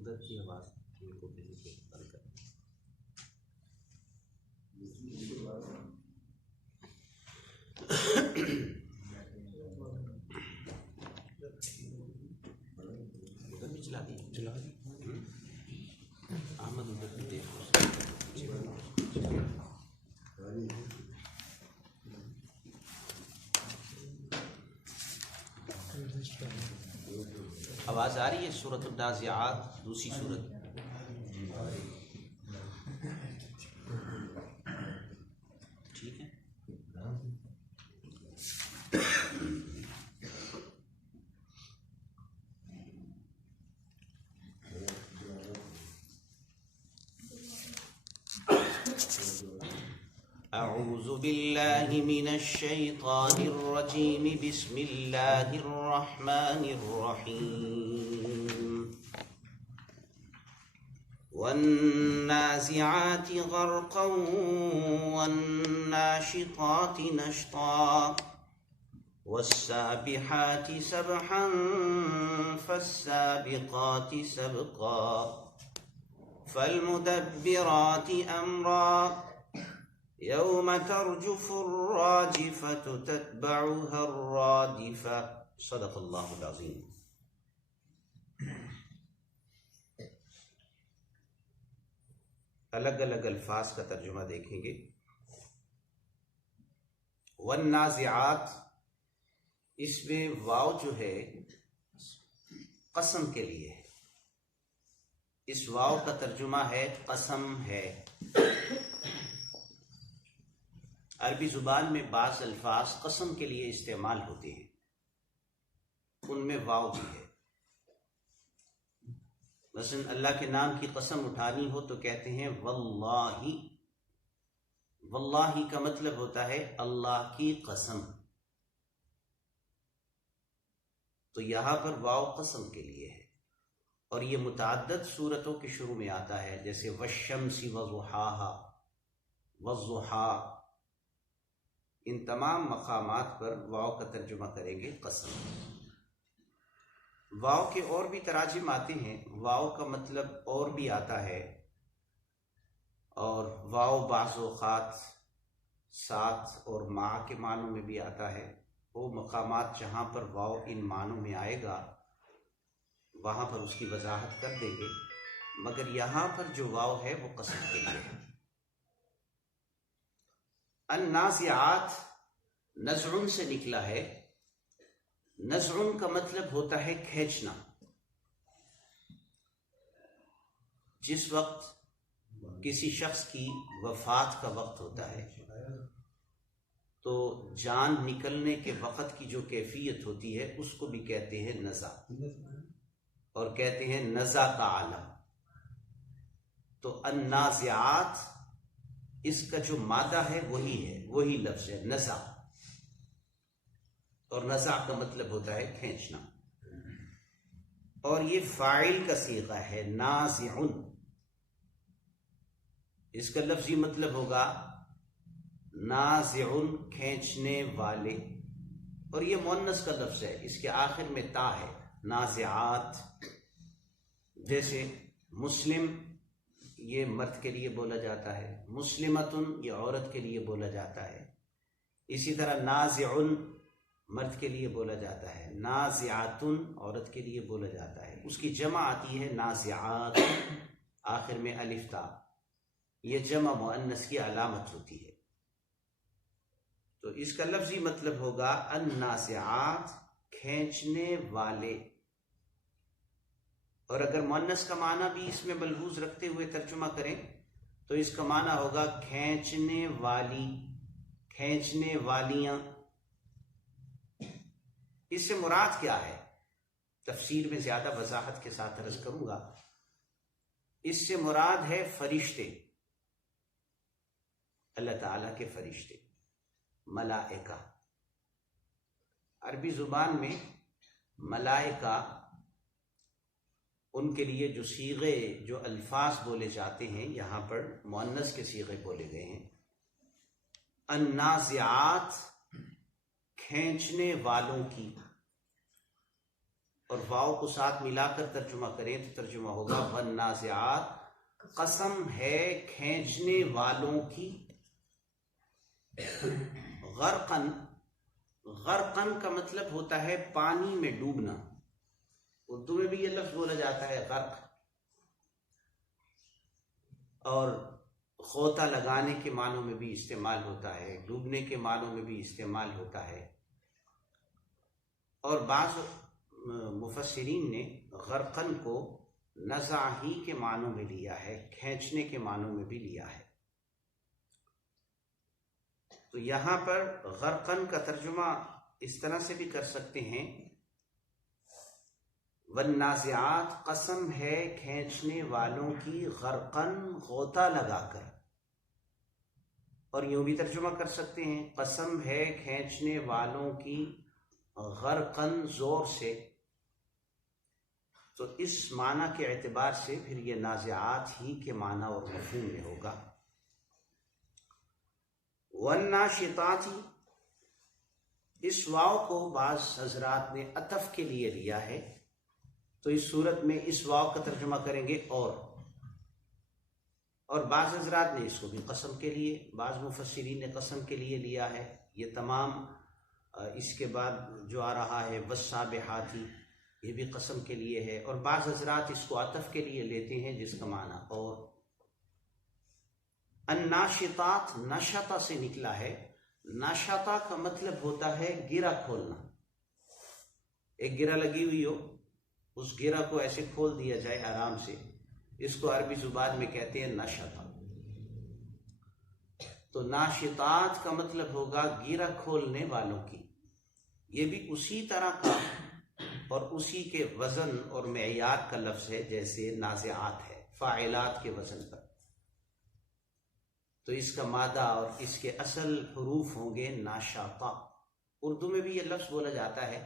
ادھر کی آواز کو کسی سے بند کر. ادھر بھی چلا دی احمد ادھر بھی دیکھ. آواز آ رہی ہے؟ سورۃ النازعات دوسری سورت. ٹھیک ہے. اعوذ باللہ من الشیطان الرجیم. بسم اللہ الرحمن الرحیم. والنازعات غرقا والناشطات نشطا والسابحات سبحا فالسابقات سبقا فالمدبرات امرا يوم ترجف الراجفة تتبعها الرادفة. صدق اللہ العظیم. الگ الگ الفاظ کا ترجمہ دیکھیں گے. والنازعات، اس میں واو جو ہے قسم کے لیے ہے. اس واو کا ترجمہ ہے قسم ہے. عربی زبان میں بعض الفاظ قسم کے لیے استعمال ہوتے ہیں، ان میں واو بھی ہے. مثلا اللہ کے نام کی قسم اٹھانی ہو تو کہتے ہیں واللہ. واللہ کا مطلب ہوتا ہے اللہ کی قسم. تو یہاں پر واو قسم کے لیے ہے، اور یہ متعدد صورتوں کے شروع میں آتا ہے، جیسے والشمس وضحاها، والضحا. ان تمام مقامات پر واو کا ترجمہ کریں گے قسم. واو کے اور بھی تراجم آتے ہیں. واو کا مطلب اور بھی آتا ہے، اور واو بعض اوقات ساتھ اور مع کے معنوں میں بھی آتا ہے. وہ مقامات جہاں پر واو ان معنوں میں آئے گا وہاں پر اس کی وضاحت کر دیں گے، مگر یہاں پر جو واو ہے وہ قسم کے لیے ہے. النازعات نزع سے نکلا ہے. نزع کا مطلب ہوتا ہے کھینچنا. جس وقت کسی شخص کی وفات کا وقت ہوتا ہے تو جان نکلنے کے وقت کی جو کیفیت ہوتی ہے اس کو بھی کہتے ہیں نزع، اور کہتے ہیں نزع کا عالم. تو النازعات اس کا جو مادہ ہے وہی لفظ ہے نزع، اور نزع کا مطلب ہوتا ہے کھینچنا. اور یہ فاعل کا صیغہ ہے نازع. اس کا لفظی مطلب ہوگا نازع، کھینچنے والے. اور یہ مؤنث کا لفظ ہے، اس کے آخر میں تا ہے. نازعات، جیسے مسلم یہ مرد کے لیے بولا جاتا ہے، مسلمتن یہ عورت کے لیے بولا جاتا ہے. اسی طرح نازع مرد کے لیے بولا جاتا ہے، نازعاتن عورت کے لیے بولا جاتا ہے. اس کی جمع آتی ہے نازعات، آخر میں الف تا. یہ جمع مؤنث کی علامت ہوتی ہے. تو اس کا لفظی مطلب ہوگا النازعات، کھینچنے والے. اور اگر مؤنث کا معنی بھی اس میں ملحوظ رکھتے ہوئے ترجمہ کریں تو اس کا معنی ہوگا کھینچنے والی، کھینچنے والیاں. اس سے مراد کیا ہے تفسیر میں زیادہ وضاحت کے ساتھ عرض کروں گا. اس سے مراد ہے فرشتے، اللہ تعالیٰ کے فرشتے، ملائکہ. عربی زبان میں ملائکہ، ان کے لیے جو صیغے، جو الفاظ بولے جاتے ہیں یہاں پر مؤنث کے صیغے بولے گئے ہیں. النازعات، کھینچنے والوں کی. اور واو کو ساتھ ملا کر ترجمہ کریں تو ترجمہ ہوگا والنازعات، قسم ہے کھینچنے والوں کی، غرقن، غرقن کا مطلب ہوتا ہے پانی میں ڈوبنا، اردو میں بھی یہ لفظ بولا جاتا ہے غرق، اور غوطہ لگانے کے معنوں میں بھی استعمال ہوتا ہے، ڈوبنے کے معنوں میں بھی استعمال ہوتا ہے، اور بعض مفسرین نے غرقن کو نزع ہی کے معنوں میں لیا ہے، کھینچنے کے معنوں میں بھی لیا ہے۔ تو یہاں پر غرقن کا ترجمہ اس طرح سے بھی کر سکتے ہیں، والنازعات، قسم ہے کھینچنے والوں کی، غرقن، غوطہ لگا کر، اور یوں بھی ترجمہ کر سکتے ہیں قسم ہے کھینچنے والوں کی، غرقن، زور سے۔ تو اس معنی کے اعتبار سے پھر یہ نازعات ہی کے معنی اور مفہوم میں ہوگا۔ والناشطات، اس واو کو بعض حضرات نے عطف کے لیے لیا ہے، تو اس صورت میں اس واو کا ترجمہ کریں گے اور بعض حضرات نے اس کو بھی قسم کے لیے، بعض مفسرین نے قسم کے لیے لیا ہے۔ یہ تمام اس کے بعد جو آ رہا ہے والسابحاتی، یہ بھی قسم کے لیے ہے، اور بعض حضرات اس کو عطف کے لیے لیتے ہیں جس کا معنی اور۔ الناشطات، نشطہ سے نکلا ہے، نشطہ کا مطلب ہوتا ہے گرہ کھولنا، ایک گرہ لگی ہوئی ہو، اس گرہ کو ایسے کھول دیا جائے آرام سے، اس کو عربی زبان میں کہتے ہیں نشطہ۔ تو ناشطات کا مطلب ہوگا گرہ کھولنے والوں کی، یہ بھی اسی طرح کا اور اسی کے وزن اور معیار کا لفظ ہے جیسے نازعات ہے، فاعلات کے وزن پر۔ تو اس کا مادہ اور اس کے اصل حروف ہوں گے ناشاطہ۔ اردو میں بھی یہ لفظ بولا جاتا ہے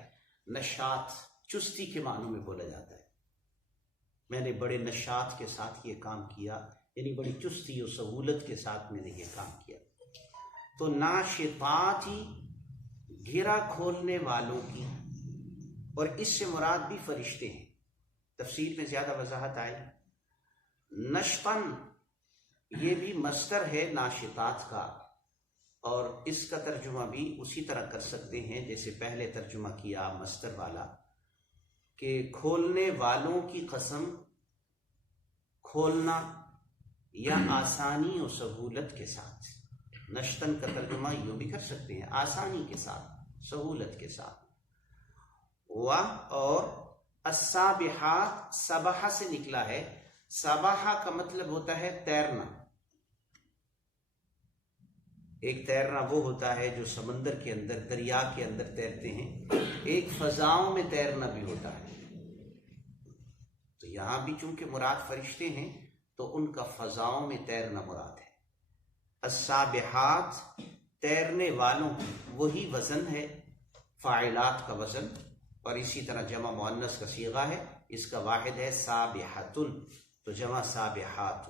نشاط، چستی کے معنوں میں بولا جاتا ہے، میں نے بڑے نشاط کے ساتھ یہ کام کیا، یعنی بڑی چستی اور سہولت کے ساتھ میں نے یہ کام کیا۔ تو ناشطات ہی، گھیرا کھولنے والوں کی، اور اس سے مراد بھی فرشتے ہیں، تفسیر میں زیادہ وضاحت آئی۔ نشطن، یہ بھی مصدر ہے ناشطات کا، اور اس کا ترجمہ بھی اسی طرح کر سکتے ہیں جیسے پہلے ترجمہ کیا مصدر والا، کہ کھولنے والوں کی قسم، کھولنا یا آسانی و سہولت کے ساتھ۔ نشتن کا ترجمہ یوں بھی کر سکتے ہیں آسانی کے ساتھ، سہولت کے ساتھ۔ اور السابحات، سبحہ سے نکلا ہے، سبحہ کا مطلب ہوتا ہے تیرنا۔ ایک تیرنا وہ ہوتا ہے جو سمندر کے اندر، دریا کے اندر تیرتے ہیں، ایک فضاؤں میں تیرنا بھی ہوتا ہے۔ تو یہاں بھی چونکہ مراد فرشتے ہیں تو ان کا فضاؤں میں تیرنا مراد ہے۔ السابحات، تیرنے والوں کی، وہی وزن ہے فاعلات کا وزن، اور اسی طرح جمع مؤنث کا صیغہ ہے، اس کا واحد ہے سابحتن، تو جمع سابحات۔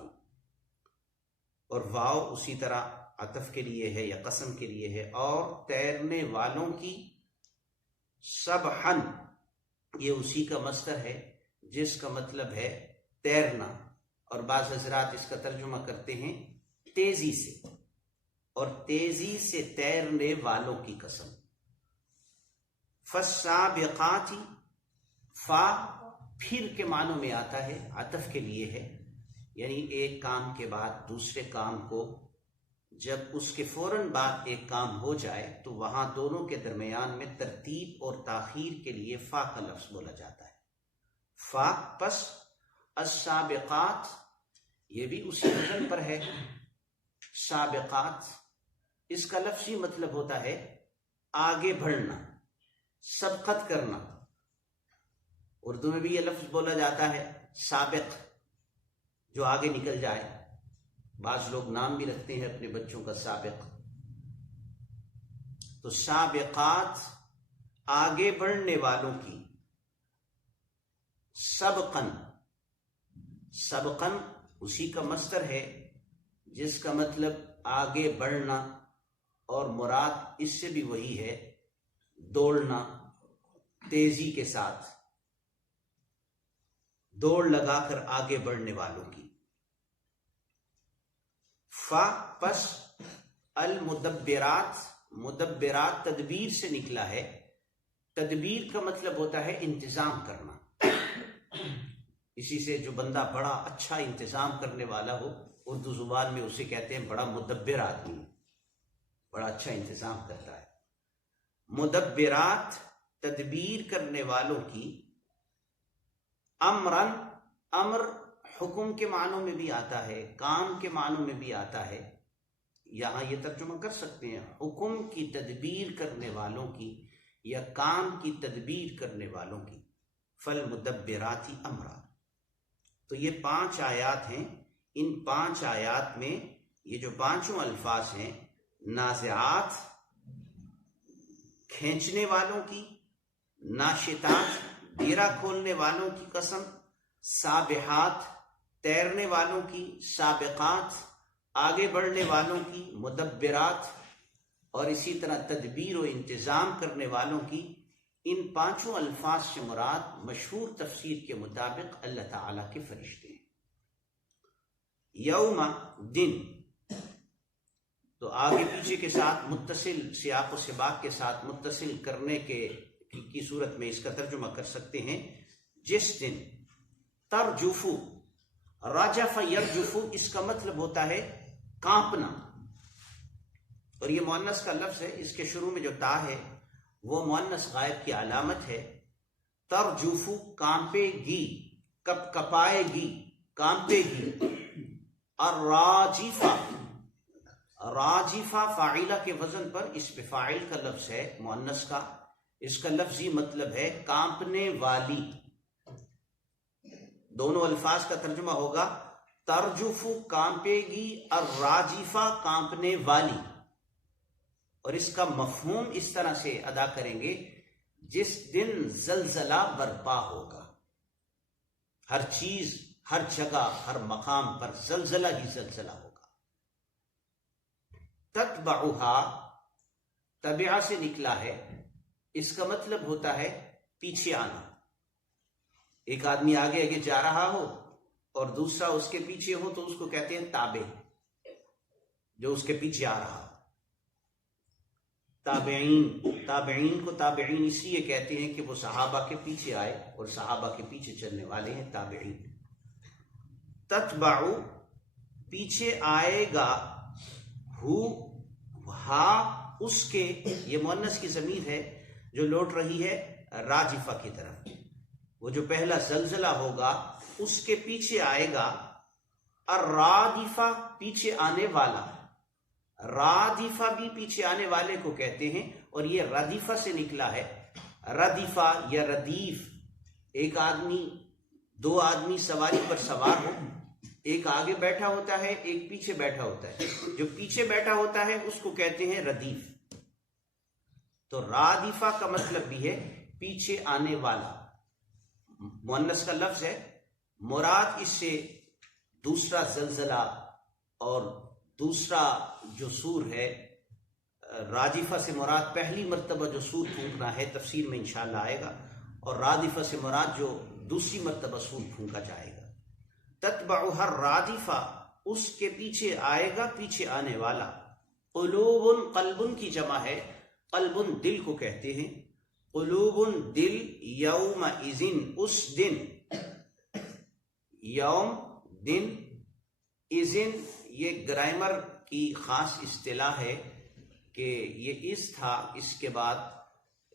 اور واو اسی طرح عطف کے لیے ہے یا قسم کے لیے ہے، اور تیرنے والوں کی، سبحن، یہ اسی کا مصدر ہے جس کا مطلب ہے تیرنا، اور بعض حضرات اس کا ترجمہ کرتے ہیں تیزی سے، اور تیزی سے تیرنے والوں کی قسم۔ فالسابقات، فا پھر کے معنوں میں آتا ہے، عطف کے لیے ہے، یعنی ایک کام کے بعد دوسرے کام کو، جب اس کے فوراً بعد ایک کام ہو جائے تو وہاں دونوں کے درمیان میں ترتیب اور تاخیر کے لیے فا کا لفظ بولا جاتا ہے۔ فا، پس السابقات، یہ بھی اسی وزن پر ہے، سابقات، اس کا لفظی مطلب ہوتا ہے آگے بڑھنا، سبقت کرنا۔ اردو میں بھی یہ لفظ بولا جاتا ہے سابق، جو آگے نکل جائے، بعض لوگ نام بھی رکھتے ہیں اپنے بچوں کا سابق۔ تو سابقات، آگے بڑھنے والوں کی، سبقن، سبقن اسی کا مصدر ہے جس کا مطلب آگے بڑھنا، اور مراد اس سے بھی وہی ہے، دوڑنا تیزی کے ساتھ، دوڑ لگا کر آگے بڑھنے والوں کی. فا پس المدبرات، مدبرات تدبیر سے نکلا ہے. تدبیر کا مطلب ہوتا ہے انتظام کرنا. اسی سے جو بندہ بڑا اچھا انتظام کرنے والا ہو، اردو زبان میں اسے کہتے ہیں بڑا مدبر آدمی، بڑا اچھا انتظام کرتا ہے. مدبرات تدبیر کرنے والوں کی. امرن، امر حکم کے معنوں میں بھی آتا ہے، کام کے معنوں میں بھی آتا ہے. یہاں یہ ترجمہ کر سکتے ہیں حکم کی تدبیر کرنے والوں کی یا کام کی تدبیر کرنے والوں کی. فالمدبراتی امرا. تو یہ 5 آیات ہیں. ان 5 آیات میں یہ جو 5 الفاظ ہیں، نازعات کھینچنے والوں کی، ناشطات ڈیرا کھولنے والوں کی قسم، سابحات تیرنے والوں کی، سابقات آگے بڑھنے والوں کی، مدبرات اور اسی طرح تدبیر و انتظام کرنے والوں کی. ان 5 الفاظ سے مراد مشہور تفسیر کے مطابق اللہ تعالیٰ کے فرشتے ہیں. یوم دن، تو آگے پیچھے کے ساتھ متصل، سیاق و سباق کے ساتھ متصل کرنے کی صورت میں اس کا ترجمہ کر سکتے ہیں جس دن. ترجفو، رجف یرجفو، اس کا مطلب ہوتا ہے کانپنا، اور یہ مؤنث کا لفظ ہے. اس کے شروع میں جو تا ہے وہ مؤنث غائب کی علامت ہے. ترجفو کانپے گی، کپ کپائے گی، کانپے گی. الراجفہ، راجفہ فاعلہ کے وزن پر اس پہ فاعل کا لفظ ہے مؤنث کا. اس کا لفظی مطلب ہے کانپنے والی. دونوں الفاظ کا ترجمہ ہوگا ترجفو کانپے گی، الراجفہ کانپنے والی. اور اس کا مفہوم اس طرح سے ادا کریں گے جس دن زلزلہ برپا ہوگا. ہر چیز، ہر جگہ، ہر مقام پر زلزلہ ہی زلزلہ ہوگا. تتبعها، تبعہ سے نکلا ہے. اس کا مطلب ہوتا ہے پیچھے آنا. ایک آدمی آگے آگے جا رہا ہو اور دوسرا اس کے پیچھے ہو تو اس کو کہتے ہیں تابع، جو اس کے پیچھے آ رہا. تابعین، تابعین کو تابعین اس لیے کہتے ہیں کہ وہ صحابہ کے پیچھے آئے اور صحابہ کے پیچھے چلنے والے ہیں تابعین. تتبعو پیچھے آئے گا، ہو ہا اس کے، یہ مؤنث کی ضمیر ہے جو لوٹ رہی ہے راجفہ کی طرف. وہ جو پہلا زلزلہ ہوگا اس کے پیچھے آئے گا. الرادفہ پیچھے آنے والا، رادفہ بھی پیچھے آنے والے کو کہتے ہیں اور یہ ردیفہ سے نکلا ہے. ردیفہ یا ردیف، ایک آدمی، 2 آدمی سواری پر سوار ہو، ایک آگے بیٹھا ہوتا ہے ایک پیچھے بیٹھا ہوتا ہے. جو پیچھے بیٹھا ہوتا ہے اس کو کہتے ہیں ردیف. تو رادفہ کا مطلب بھی ہے پیچھے آنے والا. مؤنث کا لفظ ہے. مراد اس سے دوسرا زلزلہ اور دوسرا جو سور ہے. راجفہ سے مراد پہلی مرتبہ جو سور پھونکنا ہے، تفسیر میں انشاءاللہ آئے گا، اور رادفہ سے مراد جو دوسری مرتبہ سور پھونکا جائے گا. تتبعها الرادفہ، اس کے پیچھے آئے گا پیچھے آنے والا. قلوب، قلب کی جمع ہے، قلب دل کو کہتے ہیں. قلوب دل، یومئذ اس دن، یوم دن، اذن یہ گرامر کی خاص اصطلاح ہے کہ یہ اس تھا، اس کے بعد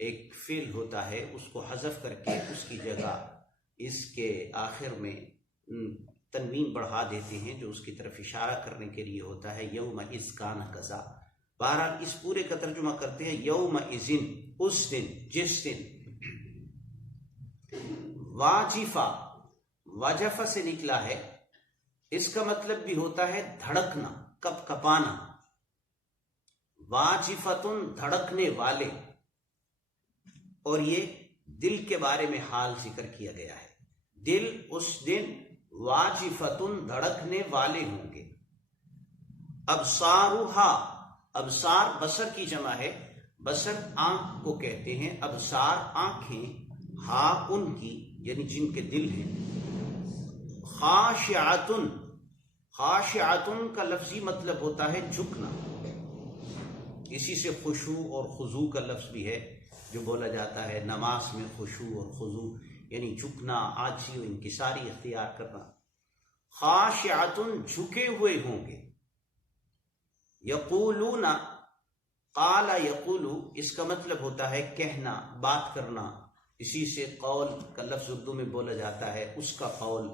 ایک فعل ہوتا ہے، اس کو حذف کر کے اس کی جگہ اس کے آخر میں تنوین بڑھا دیتے ہیں جو اس کی طرف اشارہ کرنے کے لیے ہوتا ہے. یومئذ کان کذا. بہرحال اس پورے کا ترجمہ کرتے ہیں یومئذ اس دن، جس دن. واجفہ، وجفہ سے نکلا ہے. اس کا مطلب بھی ہوتا ہے دھڑکنا، کپ کپانا. واجفتن دھڑکنے والے، اور یہ دل کے بارے میں حال ذکر کیا گیا ہے. دل اس دن واجفتن دھڑکنے والے ہوں گے. ابصارها، ابصار بصر کی جمع ہے. بصر آنکھ کو کہتے ہیں، ابصار آنکھیں، ہا ان کی یعنی جن کے دل ہیں. خاشعتن، خاشعتن کا لفظی مطلب ہوتا ہے جھکنا، اسی سے خشوع اور خضوع کا لفظ بھی ہے جو بولا جاتا ہے نماز میں، خشوع اور خضوع یعنی جھکنا، عاجزی و انکساری اختیار کرنا۔ خاشعتن جھکے ہوئے ہوں گے، یقولون، قال یقول اس کا مطلب ہوتا ہے کہنا، بات کرنا، اسی سے قول کا لفظ اردو میں بولا جاتا ہے، اس کا قول،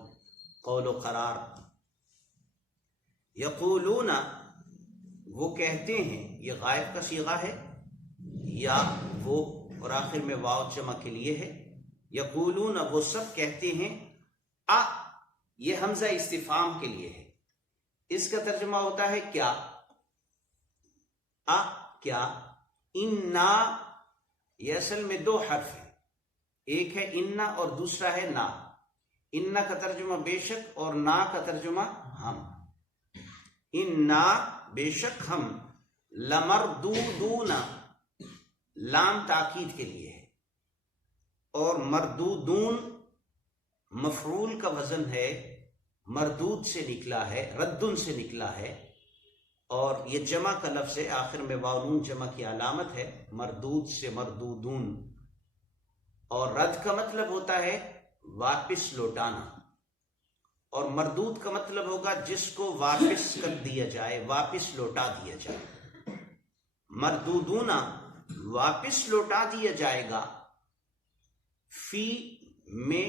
قول و قرار۔ یقولون وہ کہتے ہیں، یہ غائب کا صیغہ ہے یا وہ اور آخر میں واو جمع کے لیے ہے۔ یقولون وہ سب کہتے ہیں، یہ حمزہ استفہام کے لیے ہے، اس کا ترجمہ ہوتا ہے کیا، کیا، انا، یہ اصل میں دو حرف ہیں، ایک ہے انا اور دوسرا ہے نا۔ انا کا ترجمہ بے شک اور نا کا ترجمہ ہم۔ انا بے شک ہم، لمردودون، لام تاکید کے لیے ہے، اور مردودون مفعول کا وزن ہے، مردود سے نکلا ہے، ردن سے نکلا ہے، اور یہ جمع کا لفظ ہے، آخر میں واو نون جمع کی علامت ہے، مردود سے مردودون، اور رد کا مطلب ہوتا ہے واپس لوٹانا، اور مردود کا مطلب ہوگا جس کو واپس کر دیا جائے، واپس لوٹا دیا جائے۔ مردودون واپس لوٹا دیا جائے گا، فی میں،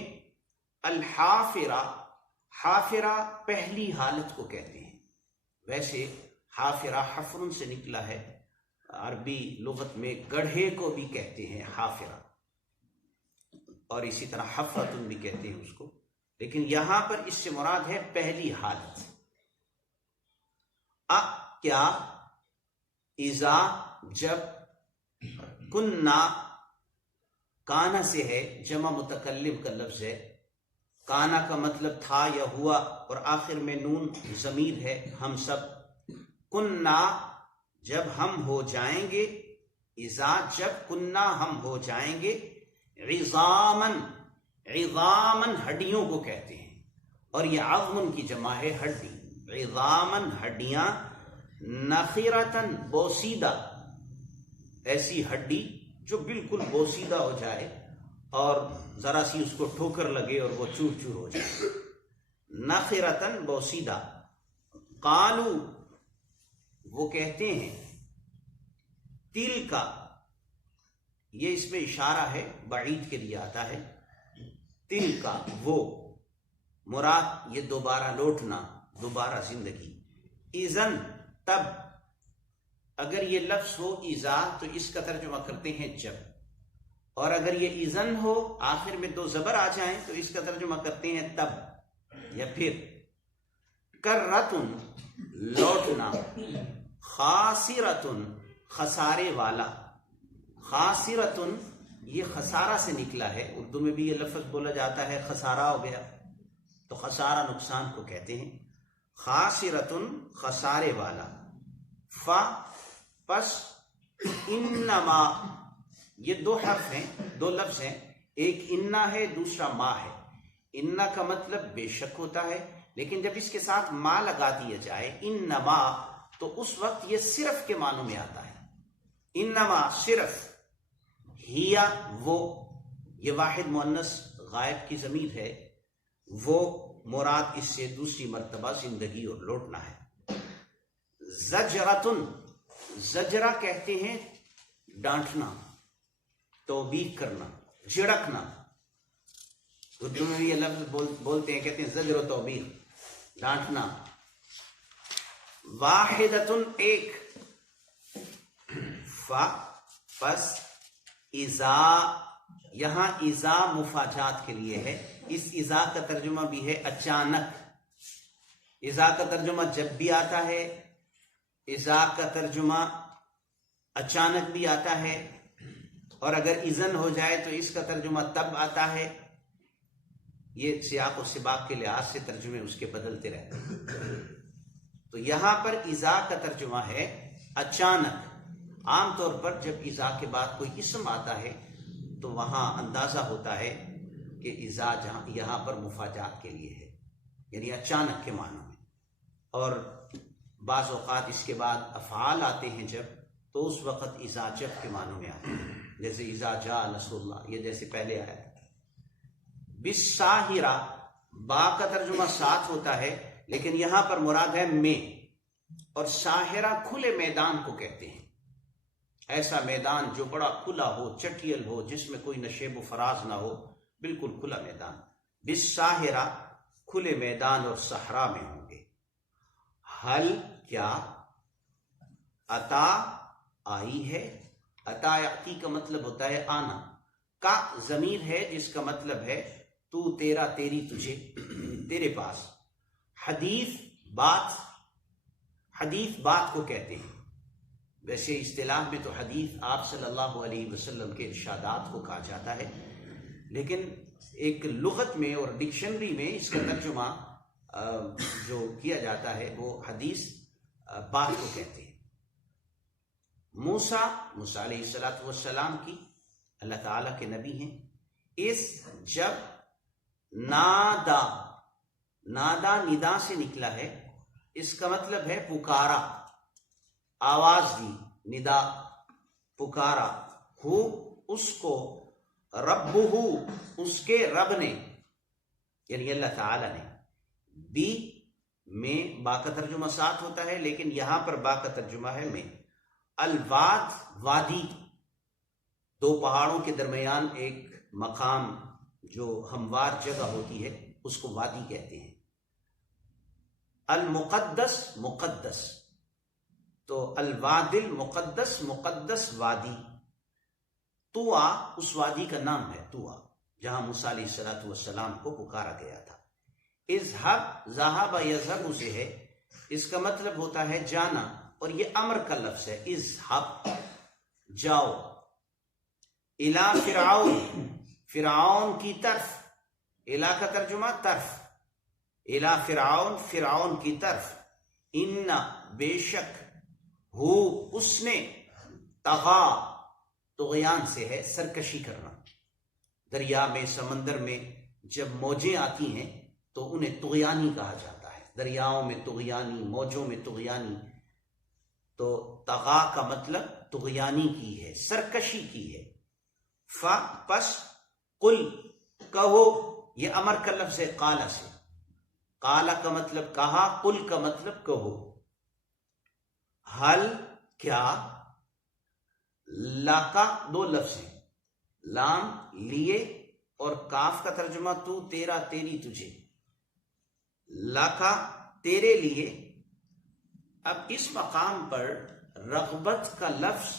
الحافرہ، حافرہ پہلی حالت کو کہتے ہیں، ویسے حافرہ حفرن سے نکلا ہے، عربی لغت میں گڑھے کو بھی کہتے ہیں حافرہ، اور اسی طرح حفرتن بھی کہتے ہیں اس کو، لیکن یہاں پر اس سے مراد ہے پہلی حالت۔ کیا، اذا جب، کننا کانا سے ہے، جمع متکلم کا لفظ ہے، کانا کا مطلب تھا یا ہوا، اور آخر میں نون ضمیر ہے، ہم سب، کننا جب ہم ہو جائیں گے، اذا جب، کننا ہم ہو جائیں گے، عظامن، عظامن ہڈیوں کو کہتے ہیں، اور یہ عظم کی جمع ہے ہڈی، عظامن ہڈیاں، نخرتن بوسیدہ، ایسی ہڈی جو بالکل بوسیدہ ہو جائے اور ذرا سی اس کو ٹھوکر لگے اور وہ چور چور ہو جائے، نخرتن بوسیدہ۔ قالو وہ کہتے ہیں، تل کا، یہ اس میں اشارہ ہے، بعید کے لیے آتا ہے، تل کا وہ، مراد یہ دوبارہ لوٹنا، دوبارہ زندگی، اذن تب، اگر یہ لفظ ہو اذا تو اس کا ترجمہ کرتے ہیں جب، اور اگر یہ اذن ہو آخر میں دو زبر آ جائیں تو اس کا ترجمہ کرتے ہیں تب یا پھر۔ کرتن لوٹنا، خاسرتن خسارے والا، خاسرتن یہ خسارہ سے نکلا ہے، اردو میں بھی یہ لفظ بولا جاتا ہے خسارہ ہو گیا، تو خسارہ نقصان کو کہتے ہیں، خاسرتن خسارے والا۔ پس انما، یہ دو حرف ہیں، دو لفظ ہیں، ایک انا ہے دوسرا ما ہے۔ انا کا مطلب بے شک ہوتا ہے، لیکن جب اس کے ساتھ ما لگا دیا جائے انما، تو اس وقت یہ صرف کے معنوں میں آتا ہے، انما صرف، ہیا وہ، یہ واحد مؤنث غائب کی ضمیر ہے، وہ مراد اس سے دوسری مرتبہ زندگی اور لوٹنا ہے۔ زجرتن، زجرہ کہتے ہیں ڈانٹنا، توبیخ کرنا، جھڑکنا، اردو میں بھی یہ لفظ بولتے ہیں، کہتے ہیں زجر و توبیخ، ڈانٹنا۔ واحدتن ایک، پس اذا، یہاں اذا مفاجات کے لیے ہے، اس اذا کا ترجمہ بھی ہے اچانک، اذا کا ترجمہ جب بھی آتا ہے، اذا کا ترجمہ اچانک بھی آتا ہے، اور اگر اذن ہو جائے تو اس کا ترجمہ تب آتا ہے، یہ سیاق و سباق کے لحاظ سے ترجمے اس کے بدلتے رہتے ہیں۔ تو یہاں پر اذا کا ترجمہ ہے اچانک۔ عام طور پر جب اذا کے بعد کوئی اسم آتا ہے تو وہاں اندازہ ہوتا ہے کہ اذا یہاں پر مفاجات کے لیے ہے، یعنی اچانک کے معنوں میں، اور بعض اوقات اس کے بعد افعال آتے ہیں جب، تو اس وقت اذا جب کے معنوں میں آتے ہیں، جیسے اذا جاء نصر اللہ، یہ جیسے پہلے آیا تھا۔ بالساہرہ، با کا ترجمہ ساتھ ہوتا ہے، لیکن یہاں پر مراد ہے میں، اور ساحرہ کھلے میدان کو کہتے ہیں، ایسا میدان جو بڑا کھلا ہو، چٹیل ہو، جس میں کوئی نشیب و فراز نہ ہو، بالکل کھلا میدان۔ بالساحرہ، کھلے میدان اور صحرا میں ہوں گے۔ حل، کیا، عطا، آئی ہے، عطا یاتی کا مطلب ہوتا ہے آنا، کا ضمیر ہے جس کا مطلب ہے تو، تیرا، تیری، تجھے، تیرے پاس۔ حدیث، بات، حدیث بات کو کہتے ہیں، ویسے اصطلاح میں تو حدیث آپ صلی اللہ علیہ وسلم کے ارشادات کو کہا جاتا ہے، لیکن ایک لغت میں اور ڈکشنری میں اس کا ترجمہ جو کیا جاتا ہے وہ حدیث بات کو کہتے ہیں۔ موسیٰ علیہ السلام کی، اللہ تعالیٰ کے نبی ہیں۔ اس جب نادا، نادا ندا سے نکلا ہے، اس کا مطلب ہے پکارا، آواز دی، ندا، پکارا، ہو اس کو، ربہ اس کے رب نے، یعنی اللہ تعالیٰ نے، بی میں با کا ترجمہ ساتھ ہوتا ہے، لیکن یہاں پر با کا ترجمہ ہے میں۔ الواد، وادی، دو پہاڑوں کے درمیان ایک مقام جو ہموار جگہ ہوتی ہے اس کو وادی کہتے ہیں۔ المقدس، مقدس، تو الواد المقدس، مقدس وادی۔ طوا اس وادی کا نام ہے، طوا، جہاں موسیٰ علیہ السلام کو پکارا گیا تھا۔ اذهب، ذهب یذهب سے ہے، اس کا مطلب ہوتا ہے جانا، اور یہ امر کا لفظ ہے، اذهب، جاؤ۔ الی فرعون، فرعون کی طرف، الی کا ترجمہ طرف، الی فرعون، فرعون کی طرف۔ ان، بے شک، ہو اس نے، طغا، طغیان سے ہے، سرکشی کرنا۔ دریا میں، سمندر میں جب موجیں آتی ہیں تو انہیں طغیانی کہا جاتا ہے، دریاؤں میں طغیانی، موجوں میں طغیانی۔ تو طغا کا مطلب طغیانی کی ہے، سرکشی کی ہے۔ پس، قل، کہو، یہ امر کا لفظ ہے قالا سے، قالا کا مطلب کہا، قل کا مطلب کہو۔ حل، کیا، لا کا دو لفظ ہیں، لام، لیے، اور کاف کا ترجمہ تو، تیرا، تیری، تجھے، لا کا تیرے لیے۔ اب اس مقام پر رغبت کا لفظ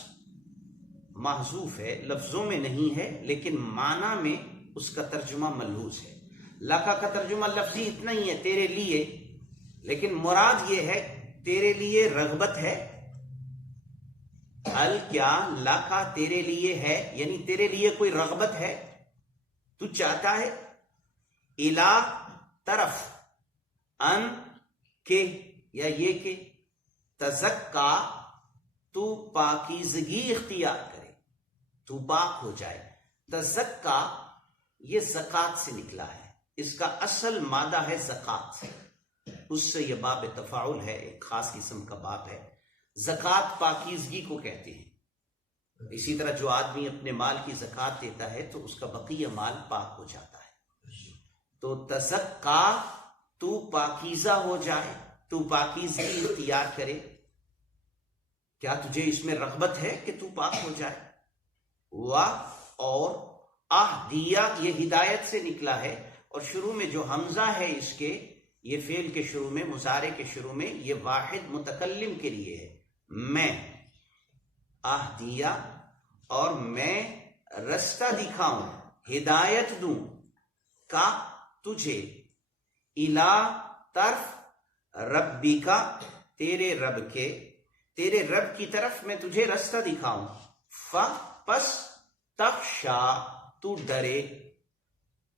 محذوف ہے، لفظوں میں نہیں ہے لیکن معنی میں اس کا ترجمہ ملحوظ ہے۔ لکا کا ترجمہ لفظی اتنا ہی ہے، تیرے لیے، لیکن مراد یہ ہے تیرے لیے رغبت ہے۔ ال، کیا، لکا تیرے لیے ہے، یعنی تیرے لیے کوئی رغبت ہے، تو چاہتا ہے۔ الا، طرف، ان، کے، یا یہ کہ، تزکا، تو پاکیزگی اختیار کرے، تو پاک ہو جائے۔ تزکا یہ زکوٰۃ سے نکلا ہے، اس کا اصل مادہ ہے زکوٰۃ، اس سے یہ باب تفاعل ہے، ایک خاص قسم کا باب ہے۔ زکوٰۃ پاکیزگی کو کہتے ہیں۔ اسی طرح جو آدمی اپنے مال کی زکوٰۃ دیتا ہے تو اس کا بقیہ مال پاک ہو جاتا ہے۔ تو تزکا، تو پاکیزہ ہو جائے، تو پاکیزگی اختیار کرے۔ کیا تجھے اس میں رغبت ہے کہ تو پاک ہو جائے؟ اور اہدیہ یہ ہدایت سے نکلا ہے، اور شروع میں جو حمزہ ہے اس کے، یہ فعل کے شروع میں، مضارع کے شروع میں، یہ واحد متکلم کے لیے ہے، میں، اہدیہ، اور میں رستہ دکھاؤں، ہدایت دوں، کا تجھے، الا، طرف، ربی کا، تیرے رب کے، تیرے رب کی طرف میں تجھے رستہ دکھاؤں۔ پس، تخشا، تو ڈرے۔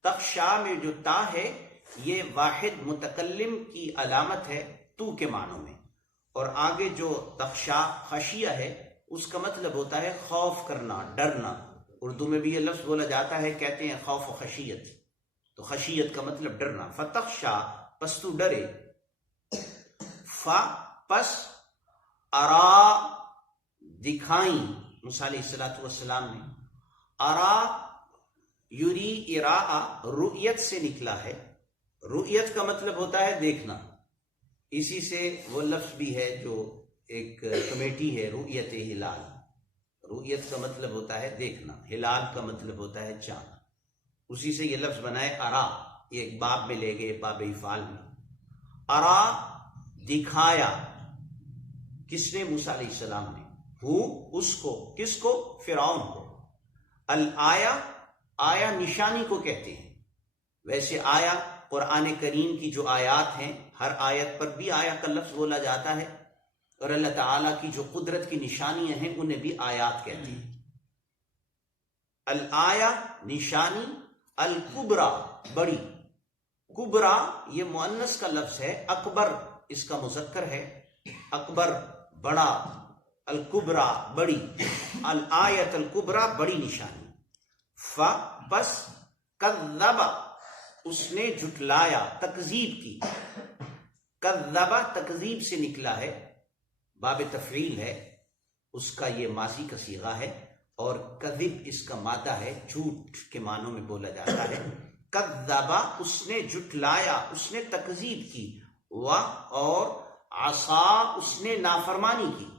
تخشا میں جو تا ہے یہ واحد متکلم کی علامت ہے تو کے معنوں میں، اور آگے جو تخشا، خشیہ ہے، اس کا مطلب ہوتا ہے خوف کرنا، ڈرنا۔ اردو میں بھی یہ لفظ بولا جاتا ہے، کہتے ہیں خوف و خشیت، تو خشیت کا مطلب ڈرنا۔ فتخشا، پس تو ڈرے، فا پس ارا دکھائیں موسیٰ علیہ السلام نے، ارا یری اراء رؤیت سے نکلا ہے، رؤیت کا مطلب ہوتا ہے دیکھنا، اسی سے وہ لفظ بھی ہے جو ایک کمیٹی ہے رؤیت ہلال، رؤیت کا مطلب ہوتا ہے دیکھنا، ہلال کا مطلب ہوتا ہے چاند، اسی سے یہ لفظ بنا ہے ارا، یہ ایک باب میں لے گئے، باب افعال میں، ارا دکھایا، کس نے؟ موسیٰ علیہ السلام نے، اس کو، کس کو؟ فرعون کو، الآیا، آیا نشانی کو کہتے ہیں، ویسے آیا قرآن کریم کی جو آیات ہیں ہر آیت پر بھی آیا کا لفظ بولا جاتا ہے، اور اللہ تعالیٰ کی جو قدرت کی نشانیاں ہیں انہیں بھی آیات کہتے ہیں۔ الآیا نشانی، الکبرا بڑی، کبرا یہ مؤنث کا لفظ ہے، اکبر اس کا مذکر ہے، اکبر بڑا، الکبرا بڑی، الآیت الکبرا بڑی نشانی، پس کذب اس نے جھٹلایا، تکذیب کی، کذب تکذیب سے نکلا ہے، باب تفعیل ہے، اس کا یہ ماضی کا صیغہ ہے، اور کذب اس کا مادہ ہے، جھوٹ کے معنوں میں بولا جاتا ہے، کذب اس نے جھٹلایا، اس نے تکذیب کی، اور عصا اس نے نافرمانی کی،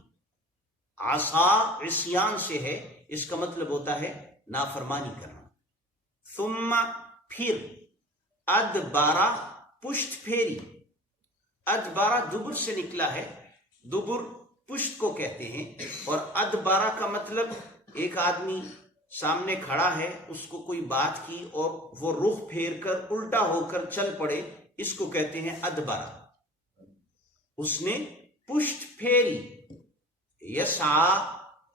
عصا عصیان سے ہے، اس کا مطلب ہوتا ہے نافرمانی کرنا، ثم پھر، ادبارہ پشت پھیری، ادبارہ دبر سے نکلا ہے، دبر پشت کو کہتے ہیں، اور ادبارہ کا مطلب ایک آدمی سامنے کھڑا ہے، اس کو کوئی بات کی اور وہ رخ پھیر کر الٹا ہو کر چل پڑے، اس کو کہتے ہیں ادبارہ، اس نے پشت پھیری، یسعا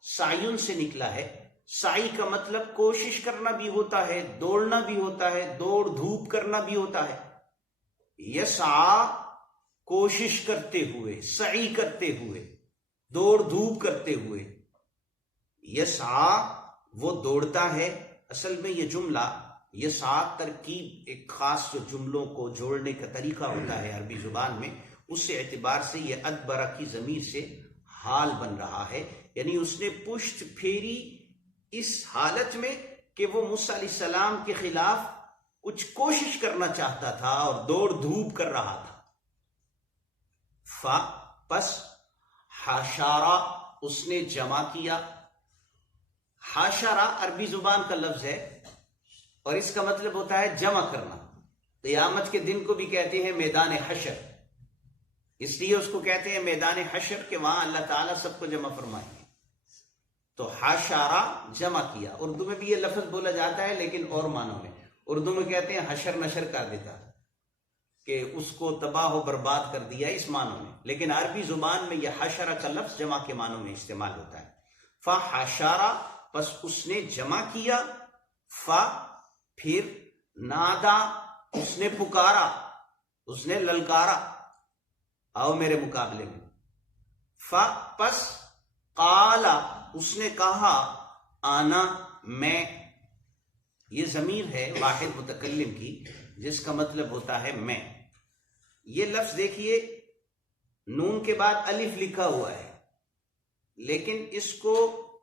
سعیون سے نکلا ہے، سعی کا مطلب کوشش کرنا بھی ہوتا ہے، دوڑنا بھی ہوتا ہے، دوڑ دھوپ کرنا بھی ہوتا ہے، یسعا کوشش کرتے ہوئے، سعی کرتے ہوئے، دوڑ دھوپ کرتے ہوئے، یسعا وہ دوڑتا ہے، اصل میں یہ جملہ یسعا ترکیب ایک خاص جو جملوں کو جوڑنے کا طریقہ ہوتا ہے عربی زبان میں، اس سے اعتبار سے یہ ادبرہ کی ضمیر سے حال بن رہا ہے، یعنی اس نے پشت پھیری اس حالت میں کہ وہ موسیٰ علیہ السلام کے خلاف کچھ کوشش کرنا چاہتا تھا اور دوڑ دھوپ کر رہا تھا، پس حاشارہ اس نے جمع کیا، حاشرہ عربی زبان کا لفظ ہے اور اس کا مطلب ہوتا ہے جمع کرنا، قیامت کے دن کو بھی کہتے ہیں میدان حشر، اس لیے اس کو کہتے ہیں میدان حشر کہ وہاں اللہ تعالیٰ سب کو جمع فرمائیں گے، تو حاشارہ جمع کیا، اردو میں بھی یہ لفظ بولا جاتا ہے لیکن اور معنوں میں، اردو میں کہتے ہیں حشر نشر کر دیتا کہ اس کو تباہ و برباد کر دیا اس معنوں میں، لیکن عربی زبان میں یہ حشرہ کا لفظ جمع کے معنوں میں استعمال ہوتا ہے، فحشارہ پس اس نے جمع کیا، پھر نادا اس نے پکارا، اس نے للکارا، آؤ میرے مقابلے میں، پس قالا اس نے کہا، آنا میں، یہ ضمیر ہے واحد متکلم کی جس کا مطلب ہوتا ہے میں، یہ لفظ دیکھیے نون کے بعد الف لکھا ہوا ہے لیکن اس کو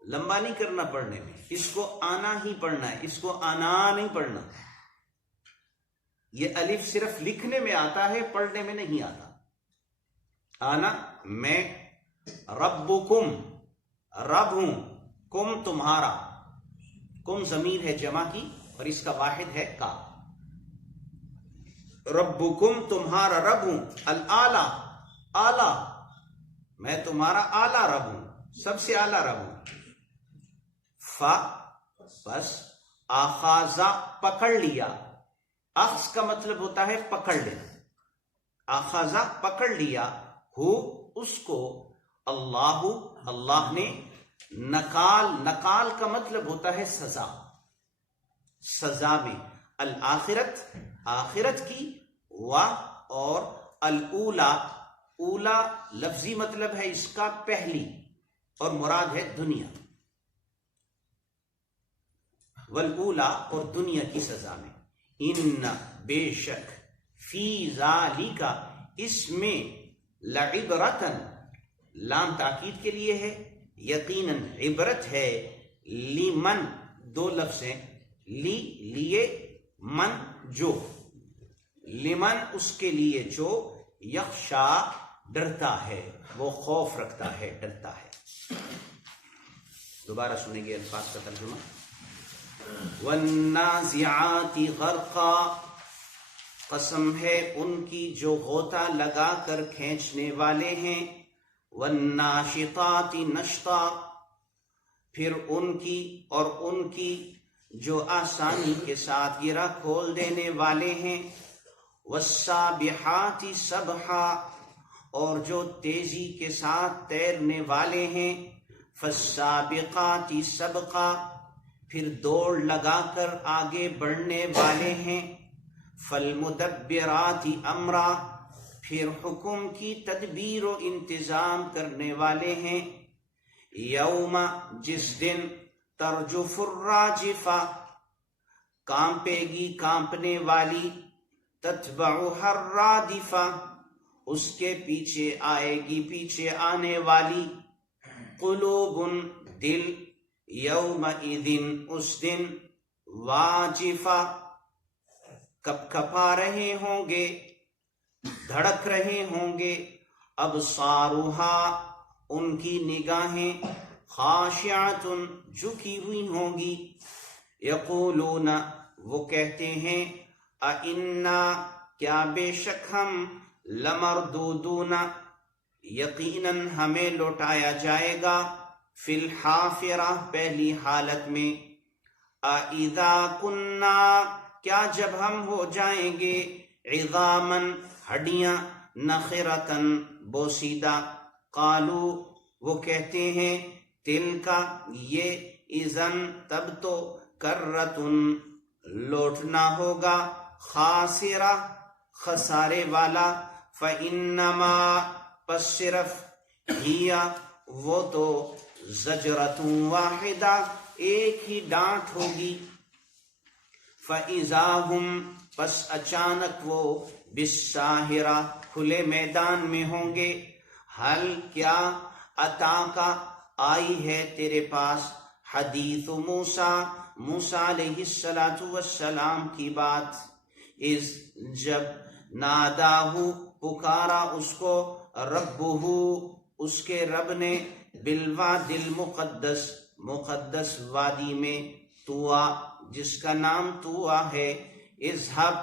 لمبا نہیں کرنا پڑھنے میں، اس کو آنا ہی پڑھنا ہے، اس کو آنا نہیں پڑھنا، یہ الف صرف لکھنے میں آتا ہے پڑھنے میں نہیں آتا، آنا میں، ربکم رب ہوں، کم تمہارا، کم ضمیر ہے جمع کی اور اس کا واحد ہے کا، ربکم تمہارا رب ہوں، الاعلی اعلی، میں تمہارا اعلی رب ہوں، سب سے اعلی رب ہوں، بس آخاذہ پکڑ لیا، اخذ کا مطلب ہوتا ہے پکڑ لینا، آخاذہ پکڑ لیا، ہو اس کو، اللہ اللہ نے، نکال، نکال کا مطلب ہوتا ہے سزا، سزا میں، الآخرت آخرت کی، اور الاولا، اولا لفظی مطلب ہے اس کا پہلی اور مراد ہے دنیا، والاولا اور دنیا کی سزا میں، ان بے شک، فی ذالک، اس میں، لعبرتن، لام تاکید کے لیے ہے، یقیناً عبرت ہے، لمن، دو لفظ ہیں، لی لیے، من جو، لمن اس کے لیے جو، یخشا ڈرتا ہے، وہ خوف رکھتا ہے، ڈرتا ہے۔ دوبارہ سنیں گے الفاظ کا ترجمہ۔ والنازعات غرقا، قسم ہے ان کی جو غوطہ لگا کر کھینچنے والے ہیں، والناشطات نشطا، پھر ان کی اور ان کی جو آسانی کے ساتھ گرہ کھول دینے والے ہیں، والسابحات سبحا، اور جو تیزی کے ساتھ تیرنے والے ہیں، فالسابقات سبقا، پھر دوڑ لگا کر آگے بڑھنے والے ہیں، فالمدبرات امرا، پھر حکم کی تدبیر و انتظام کرنے والے ہیں، یوم، جس دن، ترجف الراجفہ، کانپے گی کانپنے والی، تتبعها الرادفہ، اس کے پیچھے آئے گی پیچھے آنے والی، قلوب، دل، یومئذ، اس دن، واجفہ، کپ کپا رہے ہوں گے، دھڑک رہے ہوں گے، ابصارها، ان کی نگاہیں، خاشعۃ، جھکی ہوئی ہوں گی، یقولون، وہ کہتے ہیں، اِنَّا، کیا بے شک ہم، لمردودون، یقیناً ہمیں لوٹایا جائے گا، فی الحافرہ، پہلی حالت میں، اَإِذَا كُنَّا، کیا جب ہم ہو جائیں گے، عظاماً، ہڈیاں، نخرتاً، بوسیدہ، قالو، وہ کہتے ہیں، تلکا، یہ، اذن، تب تو، کرتن، لوٹنا ہوگا، خاسرہ، خسارے والا، فَإِنَّمَا، پس صرف، ہیا، وہ تو، زجرۃ واحدہ، ایک ہی ڈانٹ ہوگی، فَإِذَا هُمْ، پس اچانک وہ، بِالسَّاہرہ، کھلے میدان میں ہوں گے، حل، کیا، اتاکا، آئی ہے تیرے پاس، حدیث موسیٰ، موسیٰ علیہ السلام کی بات، اذ، جب، ناداہو، پکارا اس کو، ربہو، اس کے رب نے، بالوادی المقدس، مقدس وادی میں، طویٰ، جس کا نام طویٰ ہے، اذهب،